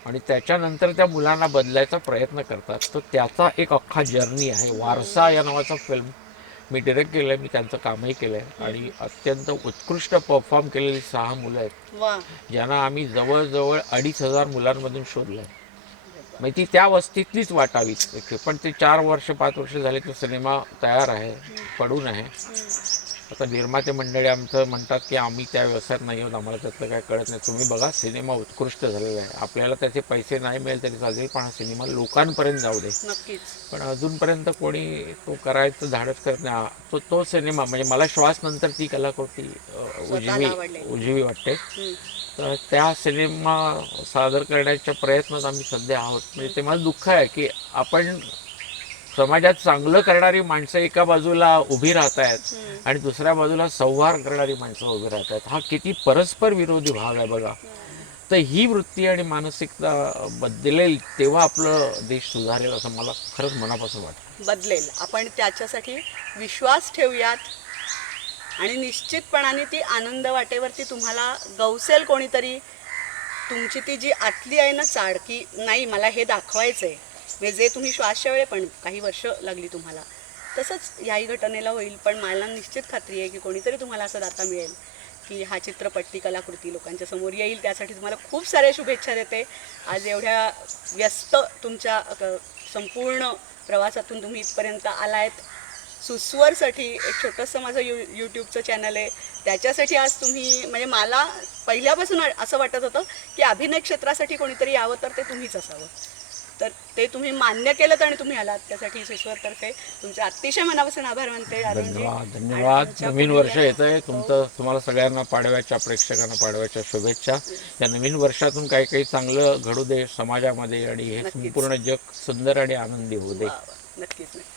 आणि त्याच्यानंतर त्या मुलांना बदलायचा प्रयत्न करतात. तर त्याचा एक अख्खा जर्नी आहे. वारसा या नावाचा फिल्म मी डिरेक्ट केलं आहे, मी त्यांचं कामही केलं आहे. आणि अत्यंत उत्कृष्ट परफॉर्म केलेली 6 मुलं आहेत, ज्यांना आम्ही जवळजवळ 2500 मुलांमधून शोधलं आहे. म्हणजे ती त्या वस्तीतलीच वाटावीत. पण ते 4 वर्ष 5 वर्ष झाले तो सिनेमा तयार आहे, पडून आहे. आता निर्माते मंडळी आमचं म्हणतात की आम्ही त्या व्यवसायात नाही आहोत, आम्हाला त्यातलं काय कळत नाही. तुम्ही बघा, सिनेमा उत्कृष्ट झालेला आहे, आपल्याला त्याचे पैसे नाही मिळेल तरी चालेल, पण हा सिनेमा लोकांपर्यंत जाऊ दे. नक्कीच. पण अजूनपर्यंत कोणी तो करायचं धाडस करत नाही. तो सिनेमा म्हणजे मला श्वास नंतर ती कलाकृती उजवी वाटते. तर त्या सिनेमा सादर करण्याच्या प्रयत्नात आम्ही सध्या आहोत. म्हणजे ते मला दुःख आहे की आपण समाजात चांगलं करणारी माणसं एका बाजूला उभी राहत आहेत आणि दुसऱ्या बाजूला संहार करणारी माणसं उभी राहत आहेत. हा किती परस्पर विरोधी भाग आहे बघा. तर ही वृत्ती आणि मानसिकता बदलेल तेव्हा आपलं देश सुधारेल असं मला खरंच मनापासून वाटतं. बदलेल. आपण त्याच्यासाठी विश्वास ठेवूयात आणि निश्चितपणाने ती आनंद वाटेवरती तुम्हाला गवसेल कोणीतरी. तुमची ती जी आतली आहे ना चाड, की नाही मला हे दाखवायचं आहे, म्हणजे जे तुम्ही श्वासच्या वेळे पण काही वर्ष लागली तुम्हाला, तसंच याही घटनेला होईल. पण मला निश्चित खात्री आहे की कोणीतरी तुम्हाला असं दाता मिळेल की हा चित्रपट, ती कलाकृती लोकांच्या समोर येईल. त्यासाठी तुम्हाला खूप साऱ्या शुभेच्छा देते. आज एवढ्या व्यस्त तुमच्या संपूर्ण प्रवासातून तुम्ही इथपर्यंत आलायत. सुस्वरसाठी एक छोटंसं माझं यूट्यूबचं चॅनल आहे, त्याच्यासाठी आज तुम्ही, म्हणजे मला पहिल्यापासून असं वाटत होतं की अभिनय क्षेत्रासाठी कोणीतरी यावं तर ते तुम्हीच असावं. तर ते तुम्ही मान्य केलं आणि तुम्ही आलात, त्यासाठी सुस्वरतर्फे तुमचे अतिशय मनापासून आभार मानते. अरुणजी, धन्यवाद धन्यवाद. नवीन वर्ष येत आहे तुमचं. तुम्हाला सगळ्यांना पाडव्याच्या, प्रेक्षकांना पाडव्याच्या शुभेच्छा. या नवीन वर्षातून काही काही चांगलं घडू दे समाजामध्ये आणि हे नक्कीच. संपूर्ण जग सुंदर आणि आनंदी होऊ दे. वा वा, नक्कीच नक्कीच.